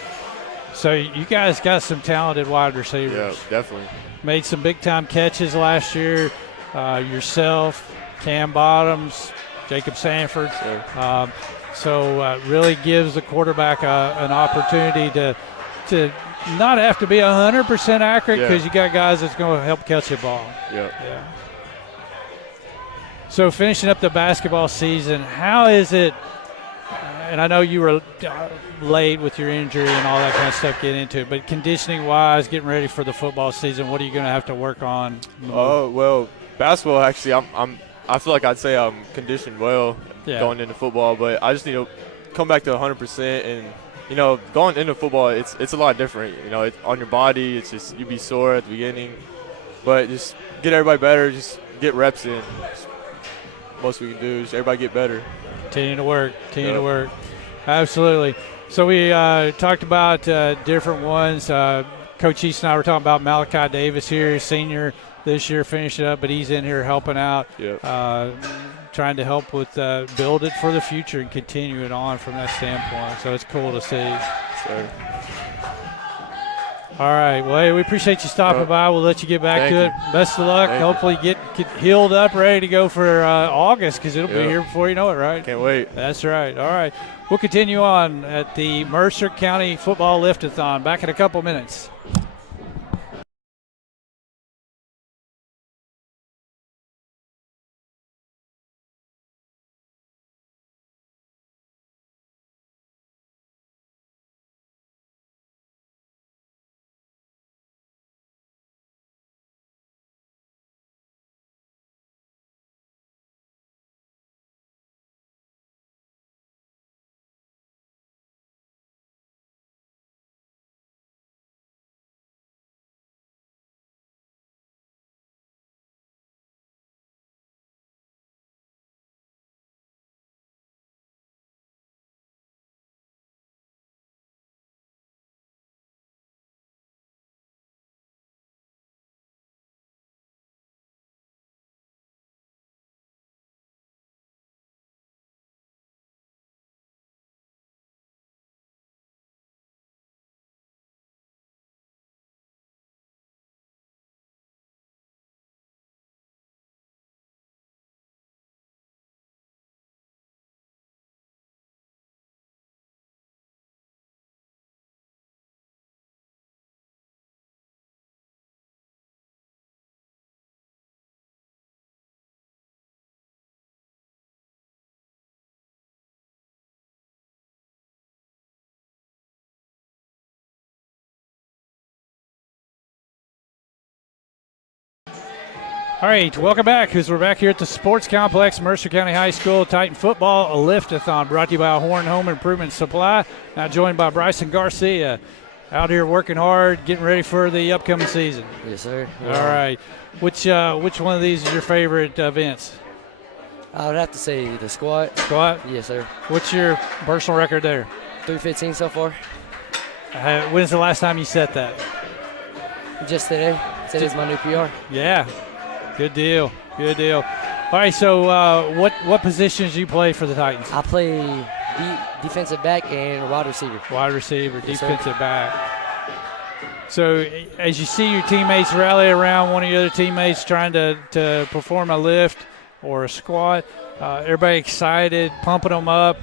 So you guys got some talented wide receivers. Yeah, definitely. Made some big-time catches last year. Yourself, Cam Bottoms, Jacob Sanford. Sure. So really gives the quarterback an opportunity to not have to be 100% accurate because you got guys that's going to help catch the ball. Yeah. So finishing up the basketball season, how is it? And I know you were late with your injury and all that kind of stuff getting into it, but conditioning-wise, getting ready for the football season, what are you going to have to work on? Oh, well, basketball, actually, I feel like I'd say I'm conditioned well going into football, but I just need to come back to 100%. And, going into football, it's a lot different. On your body, it's just you'd be sore at the beginning. But just get everybody better, just get reps in. Most we can do is everybody get better. Continue to work. Absolutely. So we talked about different ones. Coach East and I were talking about Malachi Davis here, senior this year, finishing up, but he's in here helping out, trying to help with build it for the future and continue it on from that standpoint. So it's cool to see. Sir. All right. Well, hey, we appreciate you stopping by. We'll let you get back to it. Best of luck. Hopefully get healed up, ready to go for August because it'll be here before you know it, right? Can't wait. That's right. All right. We'll continue on at the Mercer County Football Lift-A-Thon. Back in a couple minutes. All right, welcome back because we're back here at the Sports Complex, Mercer County High School, Titan Football, a Lift-A-Thon brought to you by Horn Home Improvement Supply. Now joined by Bryson Garcia, out here working hard, getting ready for the upcoming season. Yes, sir. All right. Which one of these is your favorite events? I would have to say the squat. Squat? Yes, sir. What's your personal record there? 3:15 so far. When's the last time you set that? Just today. Today's my new PR. Yeah. Good deal. Good deal. All right, so what positions do you play for the Titans? I play defensive back and wide receiver. Wide receiver, yes, defensive sir. back. So as you see your teammates rally around one of your other teammates trying to perform a lift or a squat, everybody excited, pumping them up,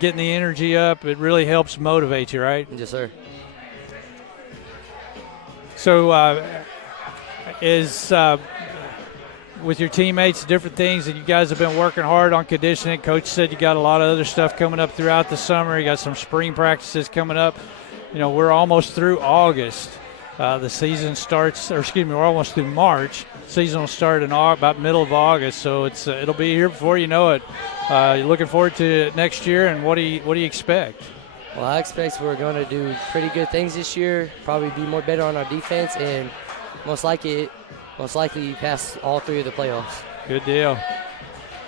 getting the energy up, it really helps motivate you, right? Yes, sir. So with your teammates, different things that you guys have been working hard on conditioning. Coach said you got a lot of other stuff coming up throughout the summer. You got some spring practices coming up. We're almost through August. The season starts, we're almost through March. Season will start in about middle of August, so it'll be here before you know it. You're looking forward to it next year, and what do you expect? Well, I expect we're going to do pretty good things this year. Probably be more better on our defense, and most likely pass all three of the playoffs. Good deal.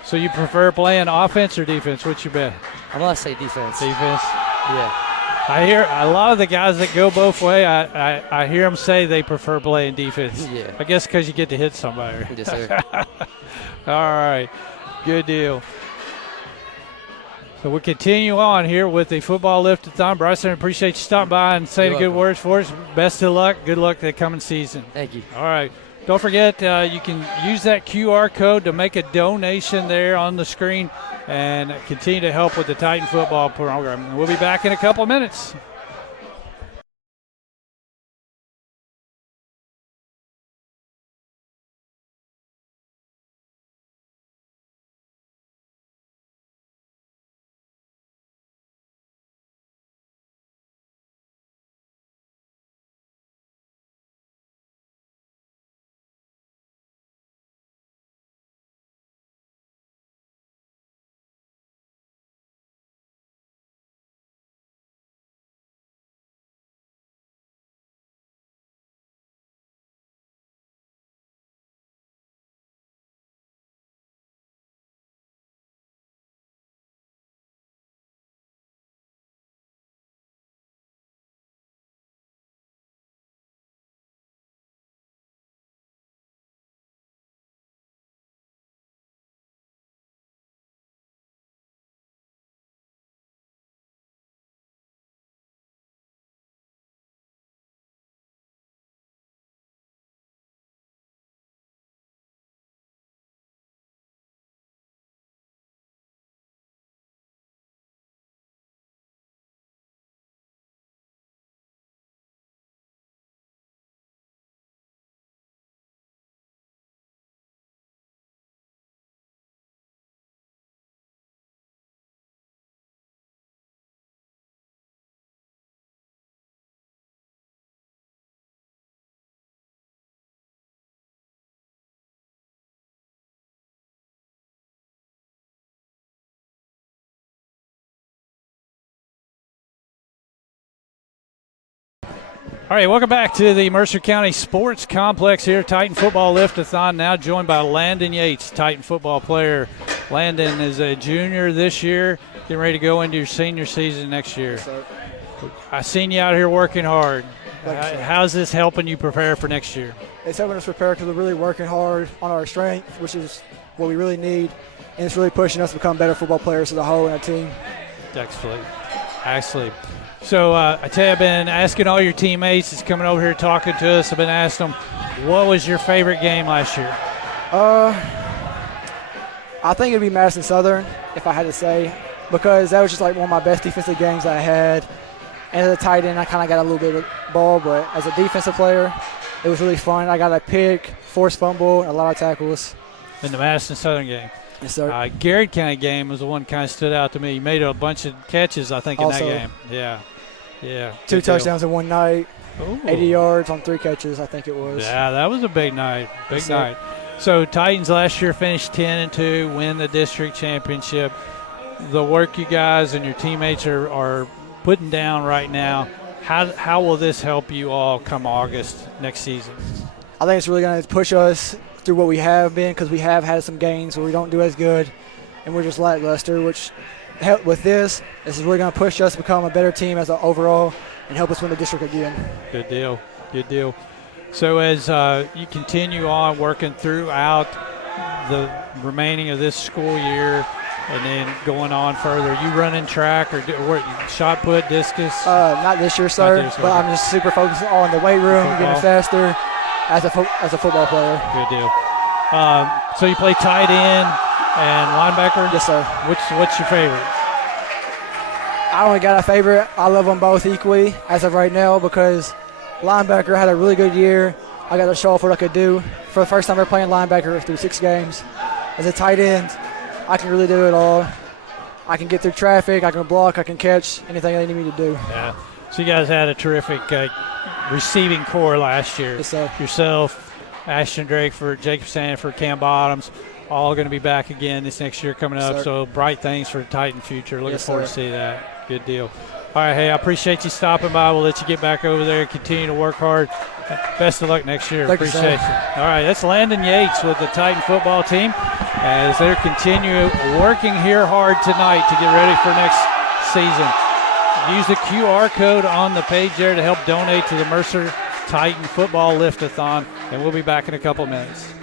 So you prefer playing offense or defense? What's your bet? I'm going to say defense. Defense? Yeah. I hear a lot of the guys that go both way, I hear them say they prefer playing defense. Yeah. I guess because you get to hit somebody. Yes, sir. All right. Good deal. So we'll continue on here with the football lift-a-thon. Bryson, appreciate you stopping by and saying good words for us. Best of luck. Good luck the coming season. Thank you. All right. Don't forget, you can use that QR code to make a donation there on the screen and continue to help with the Titan football program. We'll be back in a couple of minutes. All right, welcome back to the Mercer County Sports Complex here. Titan Football Lift-A-Thon now joined by Landon Yates, Titan football player. Landon is a junior this year, getting ready to go into your senior season next year. Yes, sir. I seen you out here working hard. Thank you, sir. How's this helping you prepare for next year? It's helping us prepare because we're really working hard on our strength, which is what we really need, and it's really pushing us to become better football players as a whole and a team. Excellent. So I tell you, I've been asking all your teammates that's coming over here talking to us. I've been asking them, what was your favorite game last year? I think it'd be Madison Southern, if I had to say, because that was just like one of my best defensive games I had. And as a tight end, I kind of got a little bit of ball, but as a defensive player, it was really fun. I got a pick, forced fumble, and a lot of tackles. In the Madison Southern game? Yes, sir. Garrett County game was the one kind of stood out to me. You made a bunch of catches, I think, in that game. Yeah. 2 touchdowns in one night, Ooh. 80 yards on 3 catches, I think it was. Yeah, that was a big night. Yes, night. So Titans last year finished 10-2, win the district championship. The work you guys and your teammates are putting down right now, how will this help you all come August next season? I think it's really going to push us through what we have been, because we have had some games where we don't do as good and we're just lackluster, which help with this is really going to push us to become a better team as an overall and help us win the district again. Good deal. So as you continue on working throughout the remaining of this school year and then going on further, you running track or shot put, discus? Not this year, sir, but I'm just super focused on the weight room, getting faster as a football player. Good deal. So you play tight end and linebacker? Yes, sir. What's your favorite? I don't got a favorite. I love them both equally as of right now, because linebacker had a really good year. I got to show off what I could do. For the first time ever playing linebacker through 6 games. As a tight end, I can really do it all. I can get through traffic, I can block, I can catch, anything they need me to do. Yeah. So you guys had a terrific receiving core last year. Yes, sir. Yourself, Ashton Drakeford, Jacob Sanford, Cam Bottoms, all going to be back again this next year coming up. Sir. So bright things for the Titan future. Looking Yes, forward to sir. see that. Good deal. All right, hey, I appreciate you stopping by. We'll let you get back over there and continue to work hard. Best of luck next year. Thank you, Appreciate sir. you. All right, that's Landon Yates with the Titan football team as they continue working here hard tonight to get ready for next season. Use the QR code on the page there to help donate to the Mercer Titan Football Lift-A-Thon, and we'll be back in a couple minutes.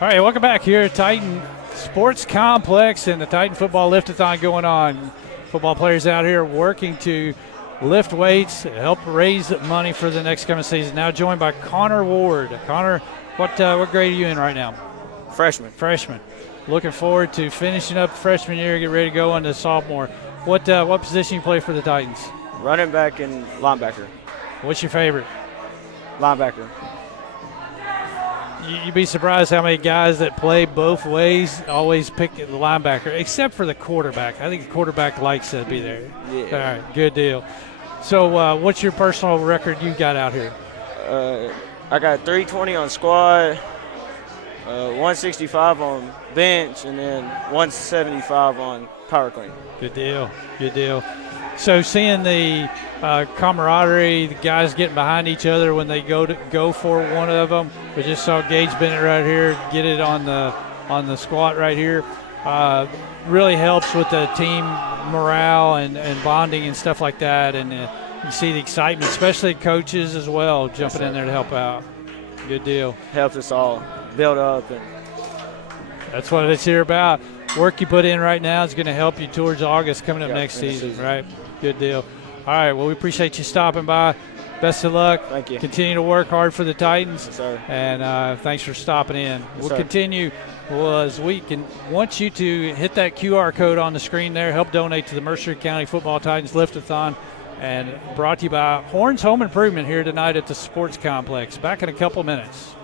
All right, welcome back here at Titan Sports Complex and the Titan Football Lift-A-Thon going on. Football players out here working to lift weights, help raise money for the next coming season. Now joined by Connor Ward. Connor, what grade are you in right now? Freshman. Freshman. Looking forward to finishing up freshman year, get ready to go into sophomore. What position you play for the Titans? Running back and linebacker. What's your favorite? Linebacker. You'd be surprised how many guys that play both ways always pick the linebacker, except for the quarterback. I think the quarterback likes to be there. Yeah. All right, good deal. So what's your personal record you got out here? I got 320 on squad, 165 on bench, and then 175 on power clean. Good deal. Good deal. So seeing the camaraderie, the guys getting behind each other when they go for one of them. We just saw Gage Bennett right here get it on the squat right here. Really helps with the team morale and bonding and stuff like that. And you see the excitement, especially coaches as well, jumping in there to help out. Good deal. Helps us all build up. And that's what it's here about. Work you put in right now is going to help you towards August coming up next season, right? Good deal. All right, well, we appreciate you stopping by. Best of luck. Thank you. Continue to work hard for the Titans. Yes, sir. And thanks for stopping in. We'll sir. continue as we can want you to hit that QR code on the screen there. Help donate to the Mercer County Football Titans Lift-A-Thon. And brought to you by Horns Home Improvement here tonight at the Sports Complex. Back in a couple minutes.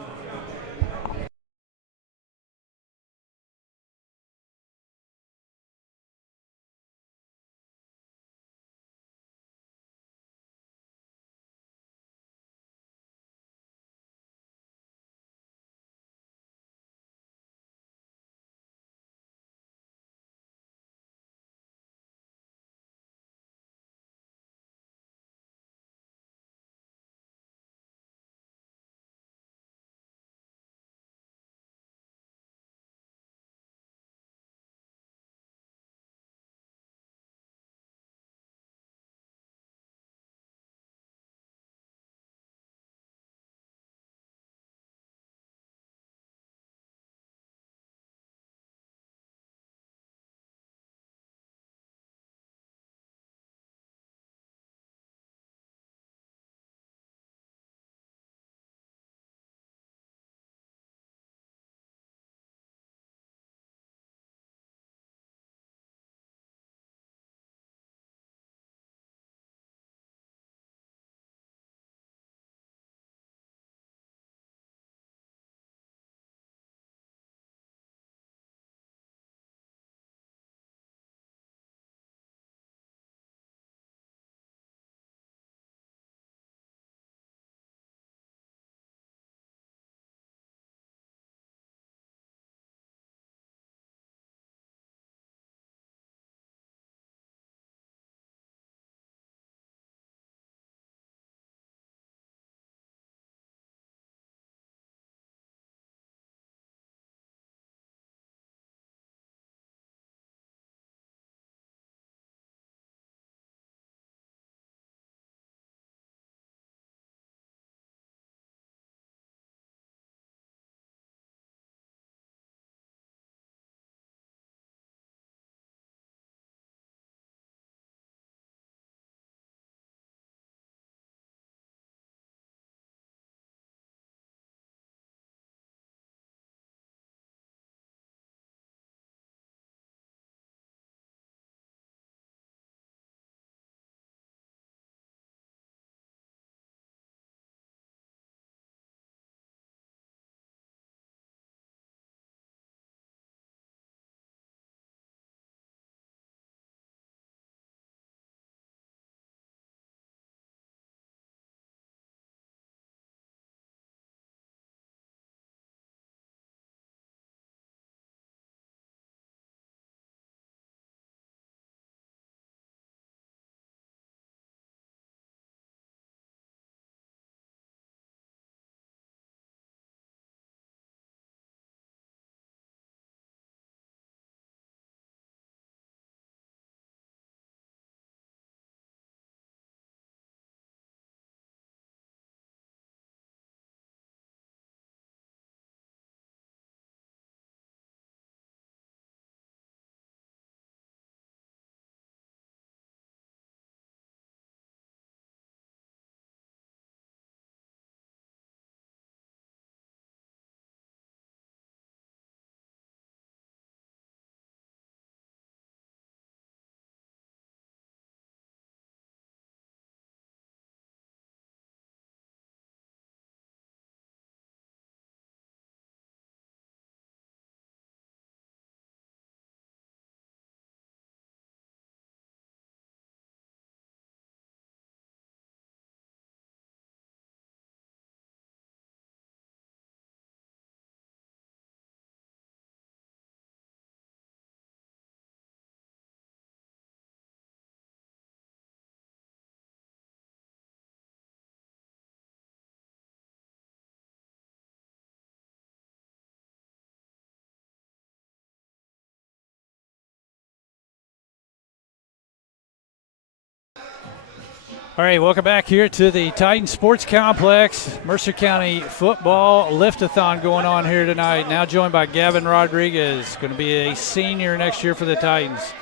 All right, welcome back here to the Titan Sports Complex. Mercer County football lift-a-thon going on here tonight. Now joined by Gavin Rodriguez, going to be a senior next year for the Titans.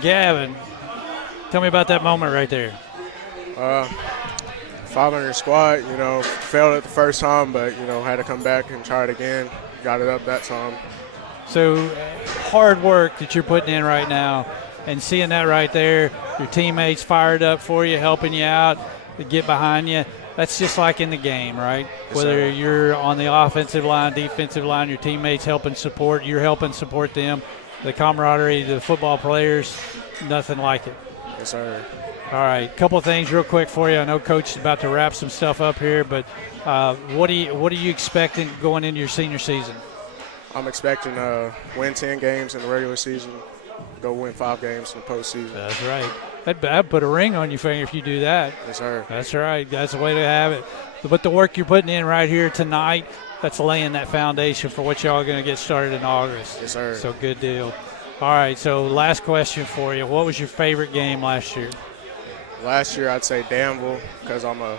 Gavin, tell me about that moment right there. 500 squat, failed it the first time, but, had to come back and try it again. Got it up that time. So hard work that you're putting in right now, and seeing that right there, your teammates fired up for you, helping you out, to get behind you. That's just like in the game, right? Yes, Whether sir. you're on the offensive line, defensive line, your teammates helping support, you're helping support them. The camaraderie, the football players, nothing like it. Yes, sir. All right, couple of things real quick for you. I know Coach is about to wrap some stuff up here, but what are you expecting going into your senior season? I'm expecting to win 10 games in the regular season, go win 5 games in the postseason. That's right. I'd put a ring on your finger if you do that. Yes, sir. That's right. That's the way to have it. But the work you're putting in right here tonight, that's laying that foundation for what y'all are going to get started in August. Yes, sir. So good deal. All right, so last question for you. What was your favorite game last year? Last year, I'd say Danville, because I'm a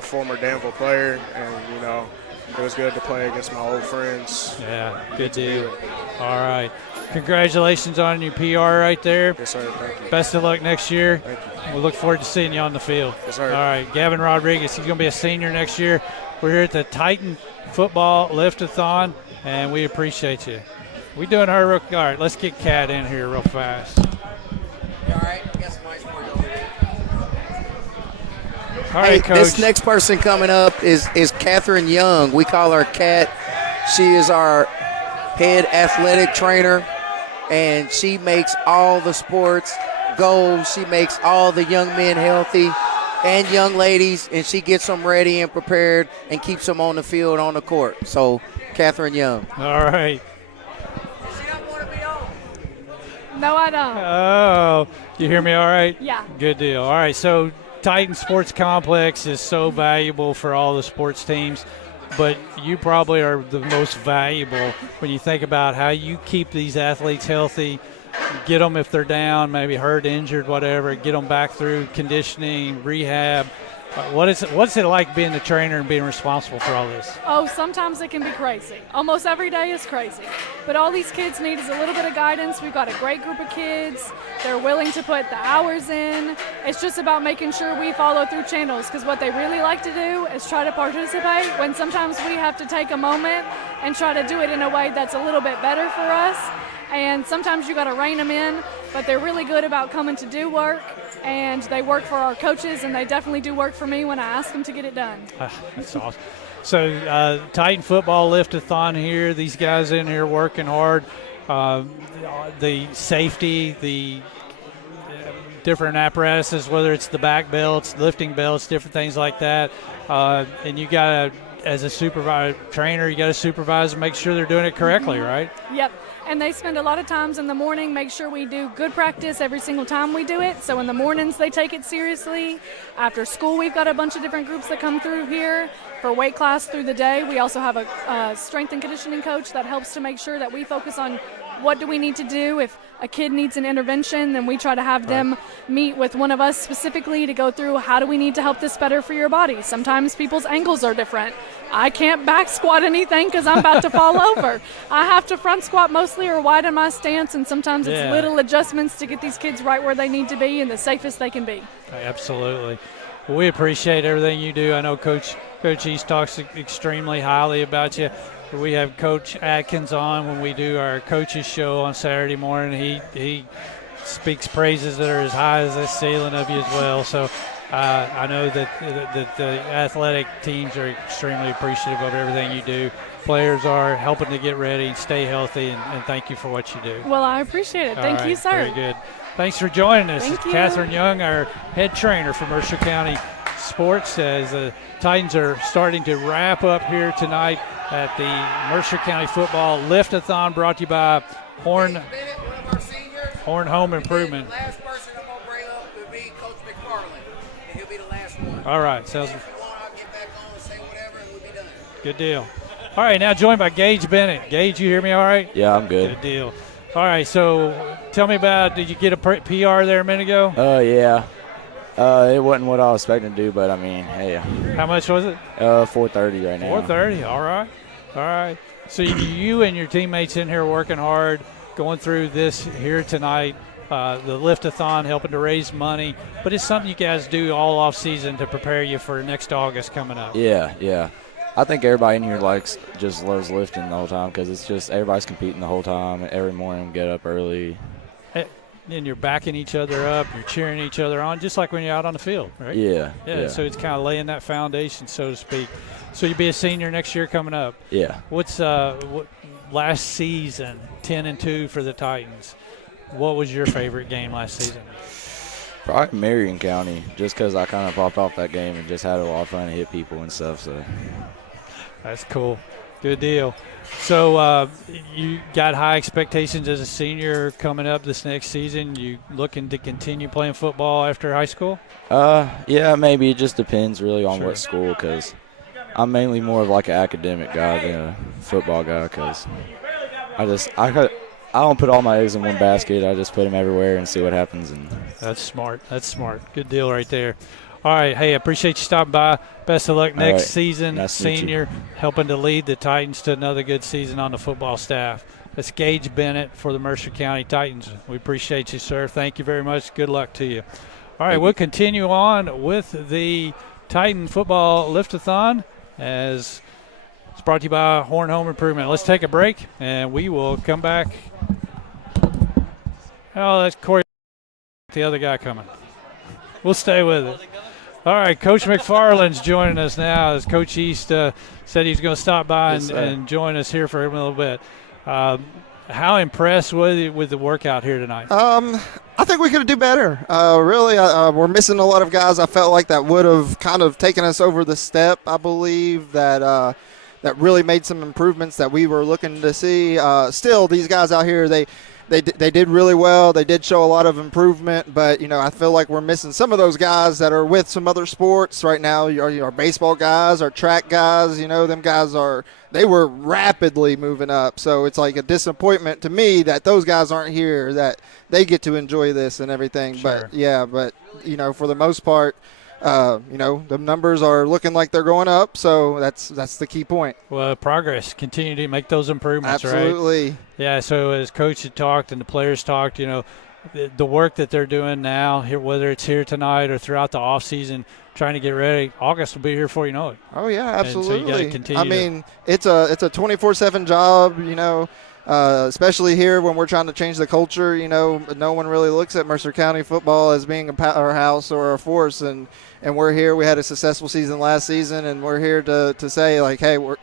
former Danville player, and, it was good to play against my old friends. Yeah, good deal. All right. Congratulations on your PR right there. Yes, sir. Thank you. Best of luck next year. Thank you. We look forward to seeing you on the field. Yes, sir. All right, Gavin Rodriguez, he's going to be a senior next year. We're here at the Titan Football Lift-A-Thon, and we appreciate you. We doing our real. All right, let's get Kat in here real fast. All right, guess mine's for you. All right, Coach. This next person coming up is Catherine Young. We call her Kat. She is our head athletic trainer, and she makes all the sports goals. She makes all the young men healthy and young ladies, and she gets them ready and prepared and keeps them on the field, on the court. So, Catherine Young. All right. No, I don't. Oh, you hear me all right? Yeah. Good deal. All right, so Titan Sports Complex is so valuable for all the sports teams, but you probably are the most valuable when you think about how you keep these athletes healthy, get them if they're down, maybe hurt, injured, whatever, get them back through conditioning, rehab. What's it like being the trainer and being responsible for all this? Oh, sometimes it can be crazy. Almost every day is crazy. But all these kids need is a little bit of guidance. We've got a great group of kids. They're willing to put the hours in. It's just about making sure we follow through channels, because what they really like to do is try to participate when sometimes we have to take a moment and try to do it in a way that's a little bit better for us. And sometimes you got to rein them in, but they're really good about coming to do work, and they work for our coaches, and they definitely do work for me when I ask them to get it done. That's awesome. So Titan Football Lift-A-Thon here, these guys in here working hard. The safety, the different apparatuses, whether it's the back belts, lifting belts, different things like that. And you got to, as a supervisor trainer, you got to supervise and make sure they're doing it correctly, right? Yep. And they spend a lot of times in the morning, make sure we do good practice every single time we do it. So in the mornings, they take it seriously. After school, we've got a bunch of different groups that come through here for weight class through the day. We also have a strength and conditioning coach that helps to make sure that we focus on what do we need to do. If a kid needs an intervention, then we try to have them meet with one of us specifically to go through how do we need to help this better for your body. Sometimes people's ankles are different. I can't back squat anything because I'm about to fall over. I have to front squat mostly or widen my stance, and sometimes it's little adjustments to get these kids right where they need to be and the safest they can be. Absolutely. Well, we appreciate everything you do. I know Coach East talks extremely highly about you. We have Coach Atkins on when we do our coaches show on Saturday morning. He speaks praises that are as high as the ceiling of you as well. So I know that the athletic teams are extremely appreciative of everything you do. Players are helping to get ready and stay healthy, and thank you for what you do. Well, I appreciate it. Thank you, sir. Very good. Thanks for joining us. Thank you. Catherine Young, our head trainer for Mercer County Sports, as the Titans are starting to wrap up here tonight at the Mercer County Football Lift-A-Thon, brought to you by Horn Home Improvement. The last person I'm going to bring up will be Coach McFarland, and he'll be the last one. All right. Sounds If you want, I'll get back on and say whatever, and we'll be done. good deal. All right, now joined by Gage Bennett. Gage, you hear me all right? Yeah, I'm good. Good deal. All right, so tell me about, did you get a PR there a minute ago? Yeah. It wasn't what I was expecting to do, but I mean, hey. How much was it? 4:30 right now. 4:30. All right. So you and your teammates in here working hard, going through this here tonight. The Lift-A-Thon helping to raise money, but it's something you guys do all off season to prepare you for next August coming up. Yeah. I think everybody in here just loves lifting the whole time because it's just everybody's competing the whole time. Every morning we get up early. And you're backing each other up, you're cheering each other on, just like when you're out on the field, right? Yeah. So it's kind of laying that foundation, so to speak. So you'll be a senior next year coming up. Yeah. What's last season, 10-2 for the Titans? What was your favorite game last season? Probably Marion County, just because I kind of popped off that game and just had a lot of fun to hit people and stuff. So that's cool. Good deal. So you got high expectations as a senior coming up this next season. You looking to continue playing football after high school? Yeah, maybe. It just depends really on Sure. what school, because I'm mainly more of like an academic guy than a football guy, because I don't put all my eggs in one basket. I just put them everywhere and see what happens. And That's smart. Good deal right there. All right. Hey, I appreciate you stopping by. Best of luck next season. Nice to meet you. Senior, helping to lead the Titans to another good season on the football staff. That's Gage Bennett for the Mercer County Titans. We appreciate you, sir. Thank you very much. Good luck to you. All right, we'll continue on with the Titan Football Lift-A-Thon as it's brought to you by Horn Home Improvement. Let's take a break, and we will come back. Oh, that's Corey, the other guy coming. We'll stay with it. All right, Coach McFarland's joining us now as Coach East said he's going to stop by and join us here for a little bit. How impressed were you with the workout here tonight? I think we could do better. Really, we're missing a lot of guys. I felt like that would have kind of taken us over the step. I believe that that really made some improvements that we were looking to see. Still, these guys out here, they did really well. They did show a lot of improvement, but, I feel like we're missing some of those guys that are with some other sports right now. Our baseball guys, our track guys, them guys they were rapidly moving up. So it's like a disappointment to me that those guys aren't here, that they get to enjoy this and everything. Sure. But for the most part, the numbers are looking like they're going up, so that's the key point. Well, progress. Continue to make those improvements, Absolutely. Right? Yeah, so as Coach had talked and the players talked, the work that they're doing now, here, whether it's here tonight or throughout the offseason, trying to get ready, August will be here before you know it. Oh, yeah, absolutely. And so you got to continue. It's a 24/7 job, especially here when we're trying to change the culture. No one really looks at Mercer County football as being a powerhouse or a force, and we're here. We had a successful season last season, and we're here to say, like, hey, we're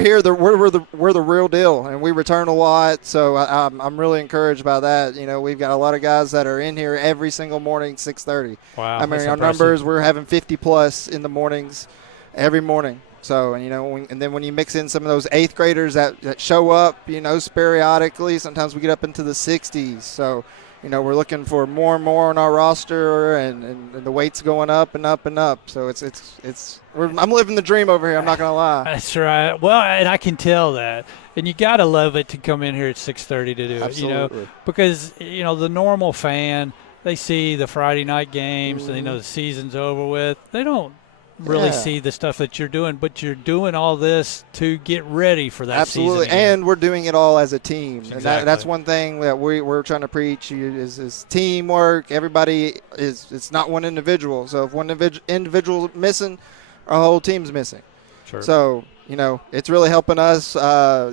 here. We're the real deal, and we return a lot. So I'm really encouraged by that. We've got a lot of guys that are in here every single morning, 6:30. Wow, I mean, that's our impressive. numbers, we're having 50+ in the mornings every morning. So, and then when you mix in some of those 8th graders that show up, periodically, sometimes we get up into the 60s. So, we're looking for more and more on our roster, and the weight's going up and up and up. So I'm living the dream over here. I'm not going to lie. That's right. Well, and I can tell that. And you got to love it to come in here at 6:30 to do Absolutely. it, because, the normal fan, they see the Friday night games and they know the season's over with. They don't really see the stuff that you're doing, but you're doing all this to get ready for that Absolutely. season. Absolutely, and we're doing it all as a team. Exactly. And that's one thing that we're trying to preach is teamwork. Everybody it's not one individual. So if one individual is missing, our whole team's missing. Sure. So, it's really helping us.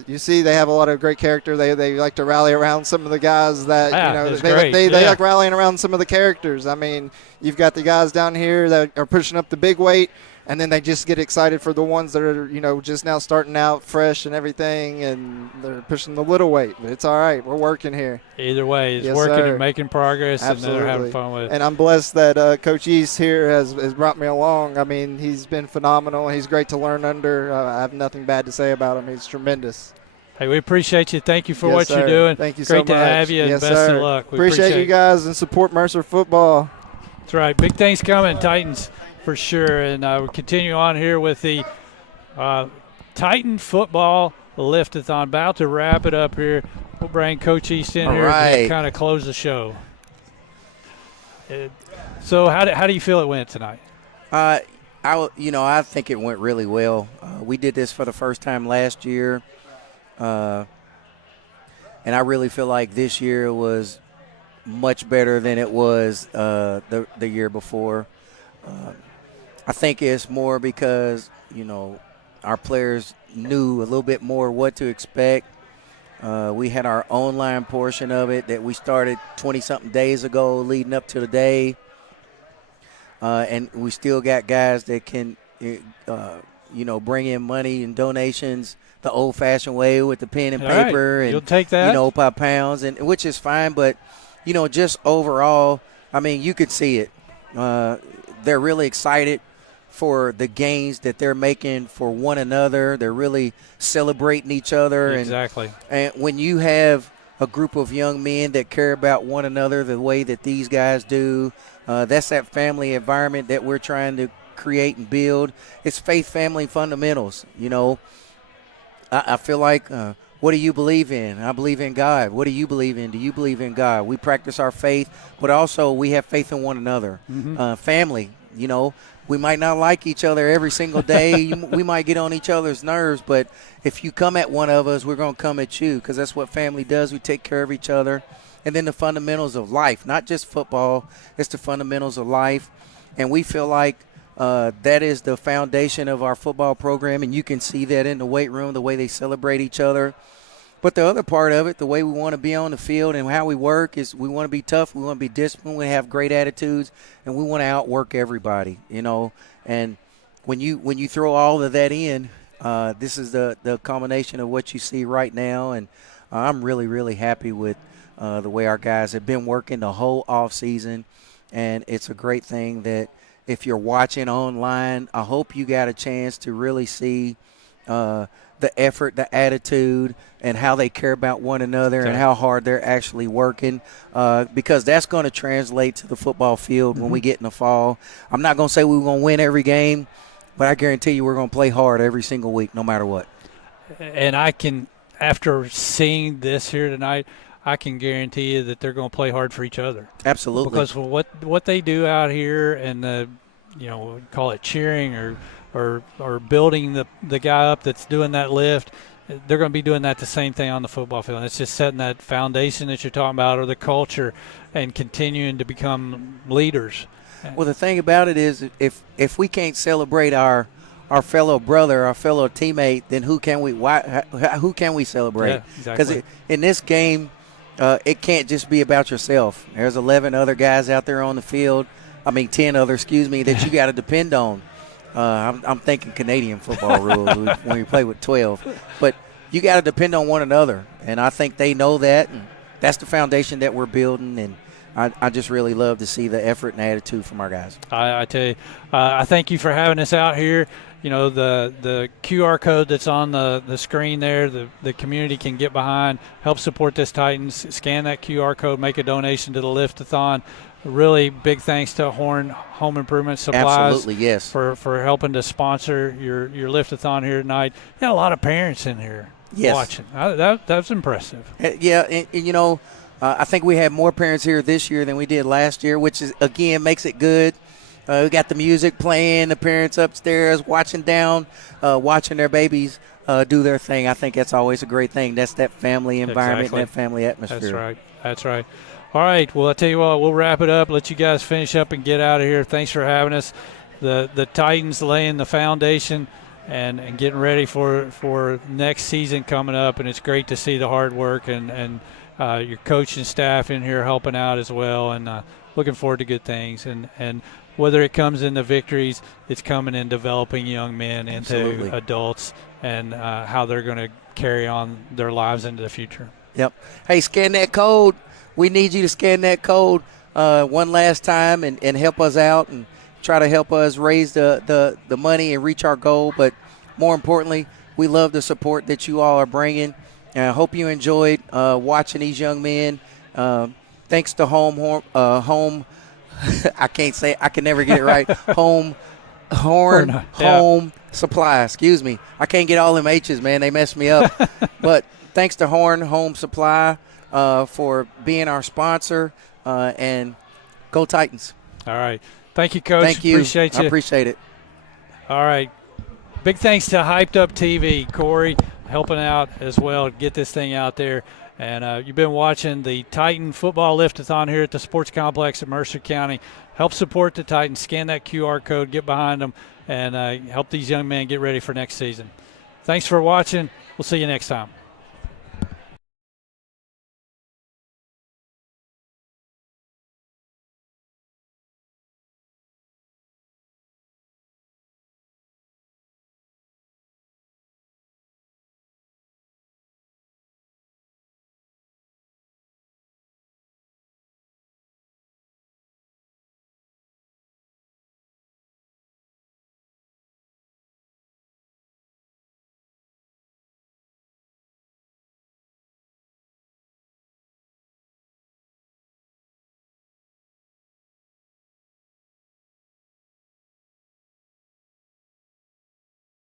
You see they have a lot of great character. They like to rally around some of the guys that, they like rallying around some of the characters. I mean, you've got the guys down here that are pushing up the big weight, and then they just get excited for the ones that are, just now starting out fresh and everything, and they're pushing the little weight. But it's all right. We're working here. Either way, it's Yes, working sir. and making progress, Absolutely. and they're having fun with it. And I'm blessed that Coach East here has brought me along. I mean, he's been phenomenal. He's great to learn under. I have nothing bad to say about him. He's tremendous. Hey, we appreciate you. Thank you for Yes, what sir. you're doing. Thank you Great so much. to have you, and Yes, best sir. of luck. We appreciate you guys, and support Mercer football. That's right. Big things coming, Titans, for sure. And we'll continue on here with the Titan Football Lift-A-Thon. About to wrap it up here. We'll bring Coach East in All here right. to kind of close the show. So how do you feel it went tonight? I think it went really well. We did this for the first time last year, and I really feel like this year was much better than it was the year before. I think it's more because, our players knew a little bit more what to expect. We had our online portion of it that we started 20-something days ago leading up to the day. And we still got guys that can, bring in money and donations the old-fashioned way with the pen and paper. And you'll take that. By pounds, and which is fine. But, just overall, you could see it. They're really excited for the gains that they're making for one another. They're really celebrating each other. Exactly. And when you have a group of young men that care about one another the way that these guys do, that's that family environment that we're trying to create and build. It's faith, family fundamentals. I feel like, what do you believe in? I believe in God. What do you believe in? Do you believe in God? We practice our faith, but also we have faith in one another. Family, we might not like each other every single day. We might get on each other's nerves, but if you come at one of us, we're going to come at you, because that's what family does. We take care of each other. And then the fundamentals of life, not just football, it's the fundamentals of life. And we feel like that is the foundation of our football program, and you can see that in the weight room, the way they celebrate each other. But the other part of it, the way we want to be on the field and how we work, is we want to be tough, we want to be disciplined, we have great attitudes, and we want to outwork everybody, And when you throw all of that in, this is the combination of what you see right now. And I'm really, really happy with the way our guys have been working the whole off season. And it's a great thing that if you're watching online, I hope you got a chance to really see the effort, the attitude, and how they care about one another and how hard they're actually working, because that's going to translate to the football field when we get in the fall. I'm not going to say we're going to win every game, but I guarantee you we're going to play hard every single week no matter what. And after seeing this here tonight, I can guarantee you that they're going to play hard for each other. Absolutely. Because what they do out here, and call it cheering or building the guy up that's doing that lift, they're going to be doing that the same thing on the football field. It's just setting that foundation that you're talking about, or the culture, and continuing to become leaders. Well, the thing about it is, if we can't celebrate our fellow brother, our fellow teammate, then who can we celebrate? Yeah, exactly. Because in this game, it can't just be about yourself. There's 11 other guys out there on the field. 10 other, that you got to depend on. I'm thinking Canadian football rules when you play with 12. But you got to depend on one another, and I think they know that, and that's the foundation that we're building, and I just really love to see the effort and attitude from our guys. I tell you, I thank you for having us out here. The QR code that's on the screen there, the community can get behind, help support this Titans. Scan that QR code, make a donation to the Lift-A-Thon. Really big thanks to Horn Home Improvement Supplies. Absolutely, yes. For helping to sponsor your Lift-A-Thon here tonight. A lot of parents in here watching. That's impressive. Yeah, and I think we had more parents here this year than we did last year, which is, again, makes it good. We got the music playing, the parents upstairs watching down, watching their babies do their thing. I think that's always a great thing. That's that family environment, and that family atmosphere. That's right. All right, well, I'll tell you what, we'll wrap it up, let you guys finish up and get out of here. Thanks for having us. The Titans laying the foundation and getting ready for next season coming up, and it's great to see the hard work and your coaching staff in here helping out as well, and looking forward to good things. And whether it comes in the victories, it's coming in developing young men into adults and how they're going to carry on their lives into the future. Yep. Hey, scan that code. We need you to scan that code one last time and help us out and try to help us raise the money and reach our goal. But more importantly, we love the support that you all are bringing. And I hope you enjoyed watching these young men. Thanks to Home I can never get it right. Horn Home Supply. Excuse me. I can't get all them H's, man. They messed me up. But thanks to Horn Home Supply for being our sponsor, and go Titans. All right. Thank you, Coach. Thank you. Appreciate you. I appreciate it. All right. Big thanks to Hyped Up TV, Corey, helping out as well to get this thing out there. And you've been watching the Titan Football Lift-A-Thon here at the Sports Complex in Mercer County. Help support the Titans. Scan that QR code, get behind them, and help these young men get ready for next season. Thanks for watching. We'll see you next time.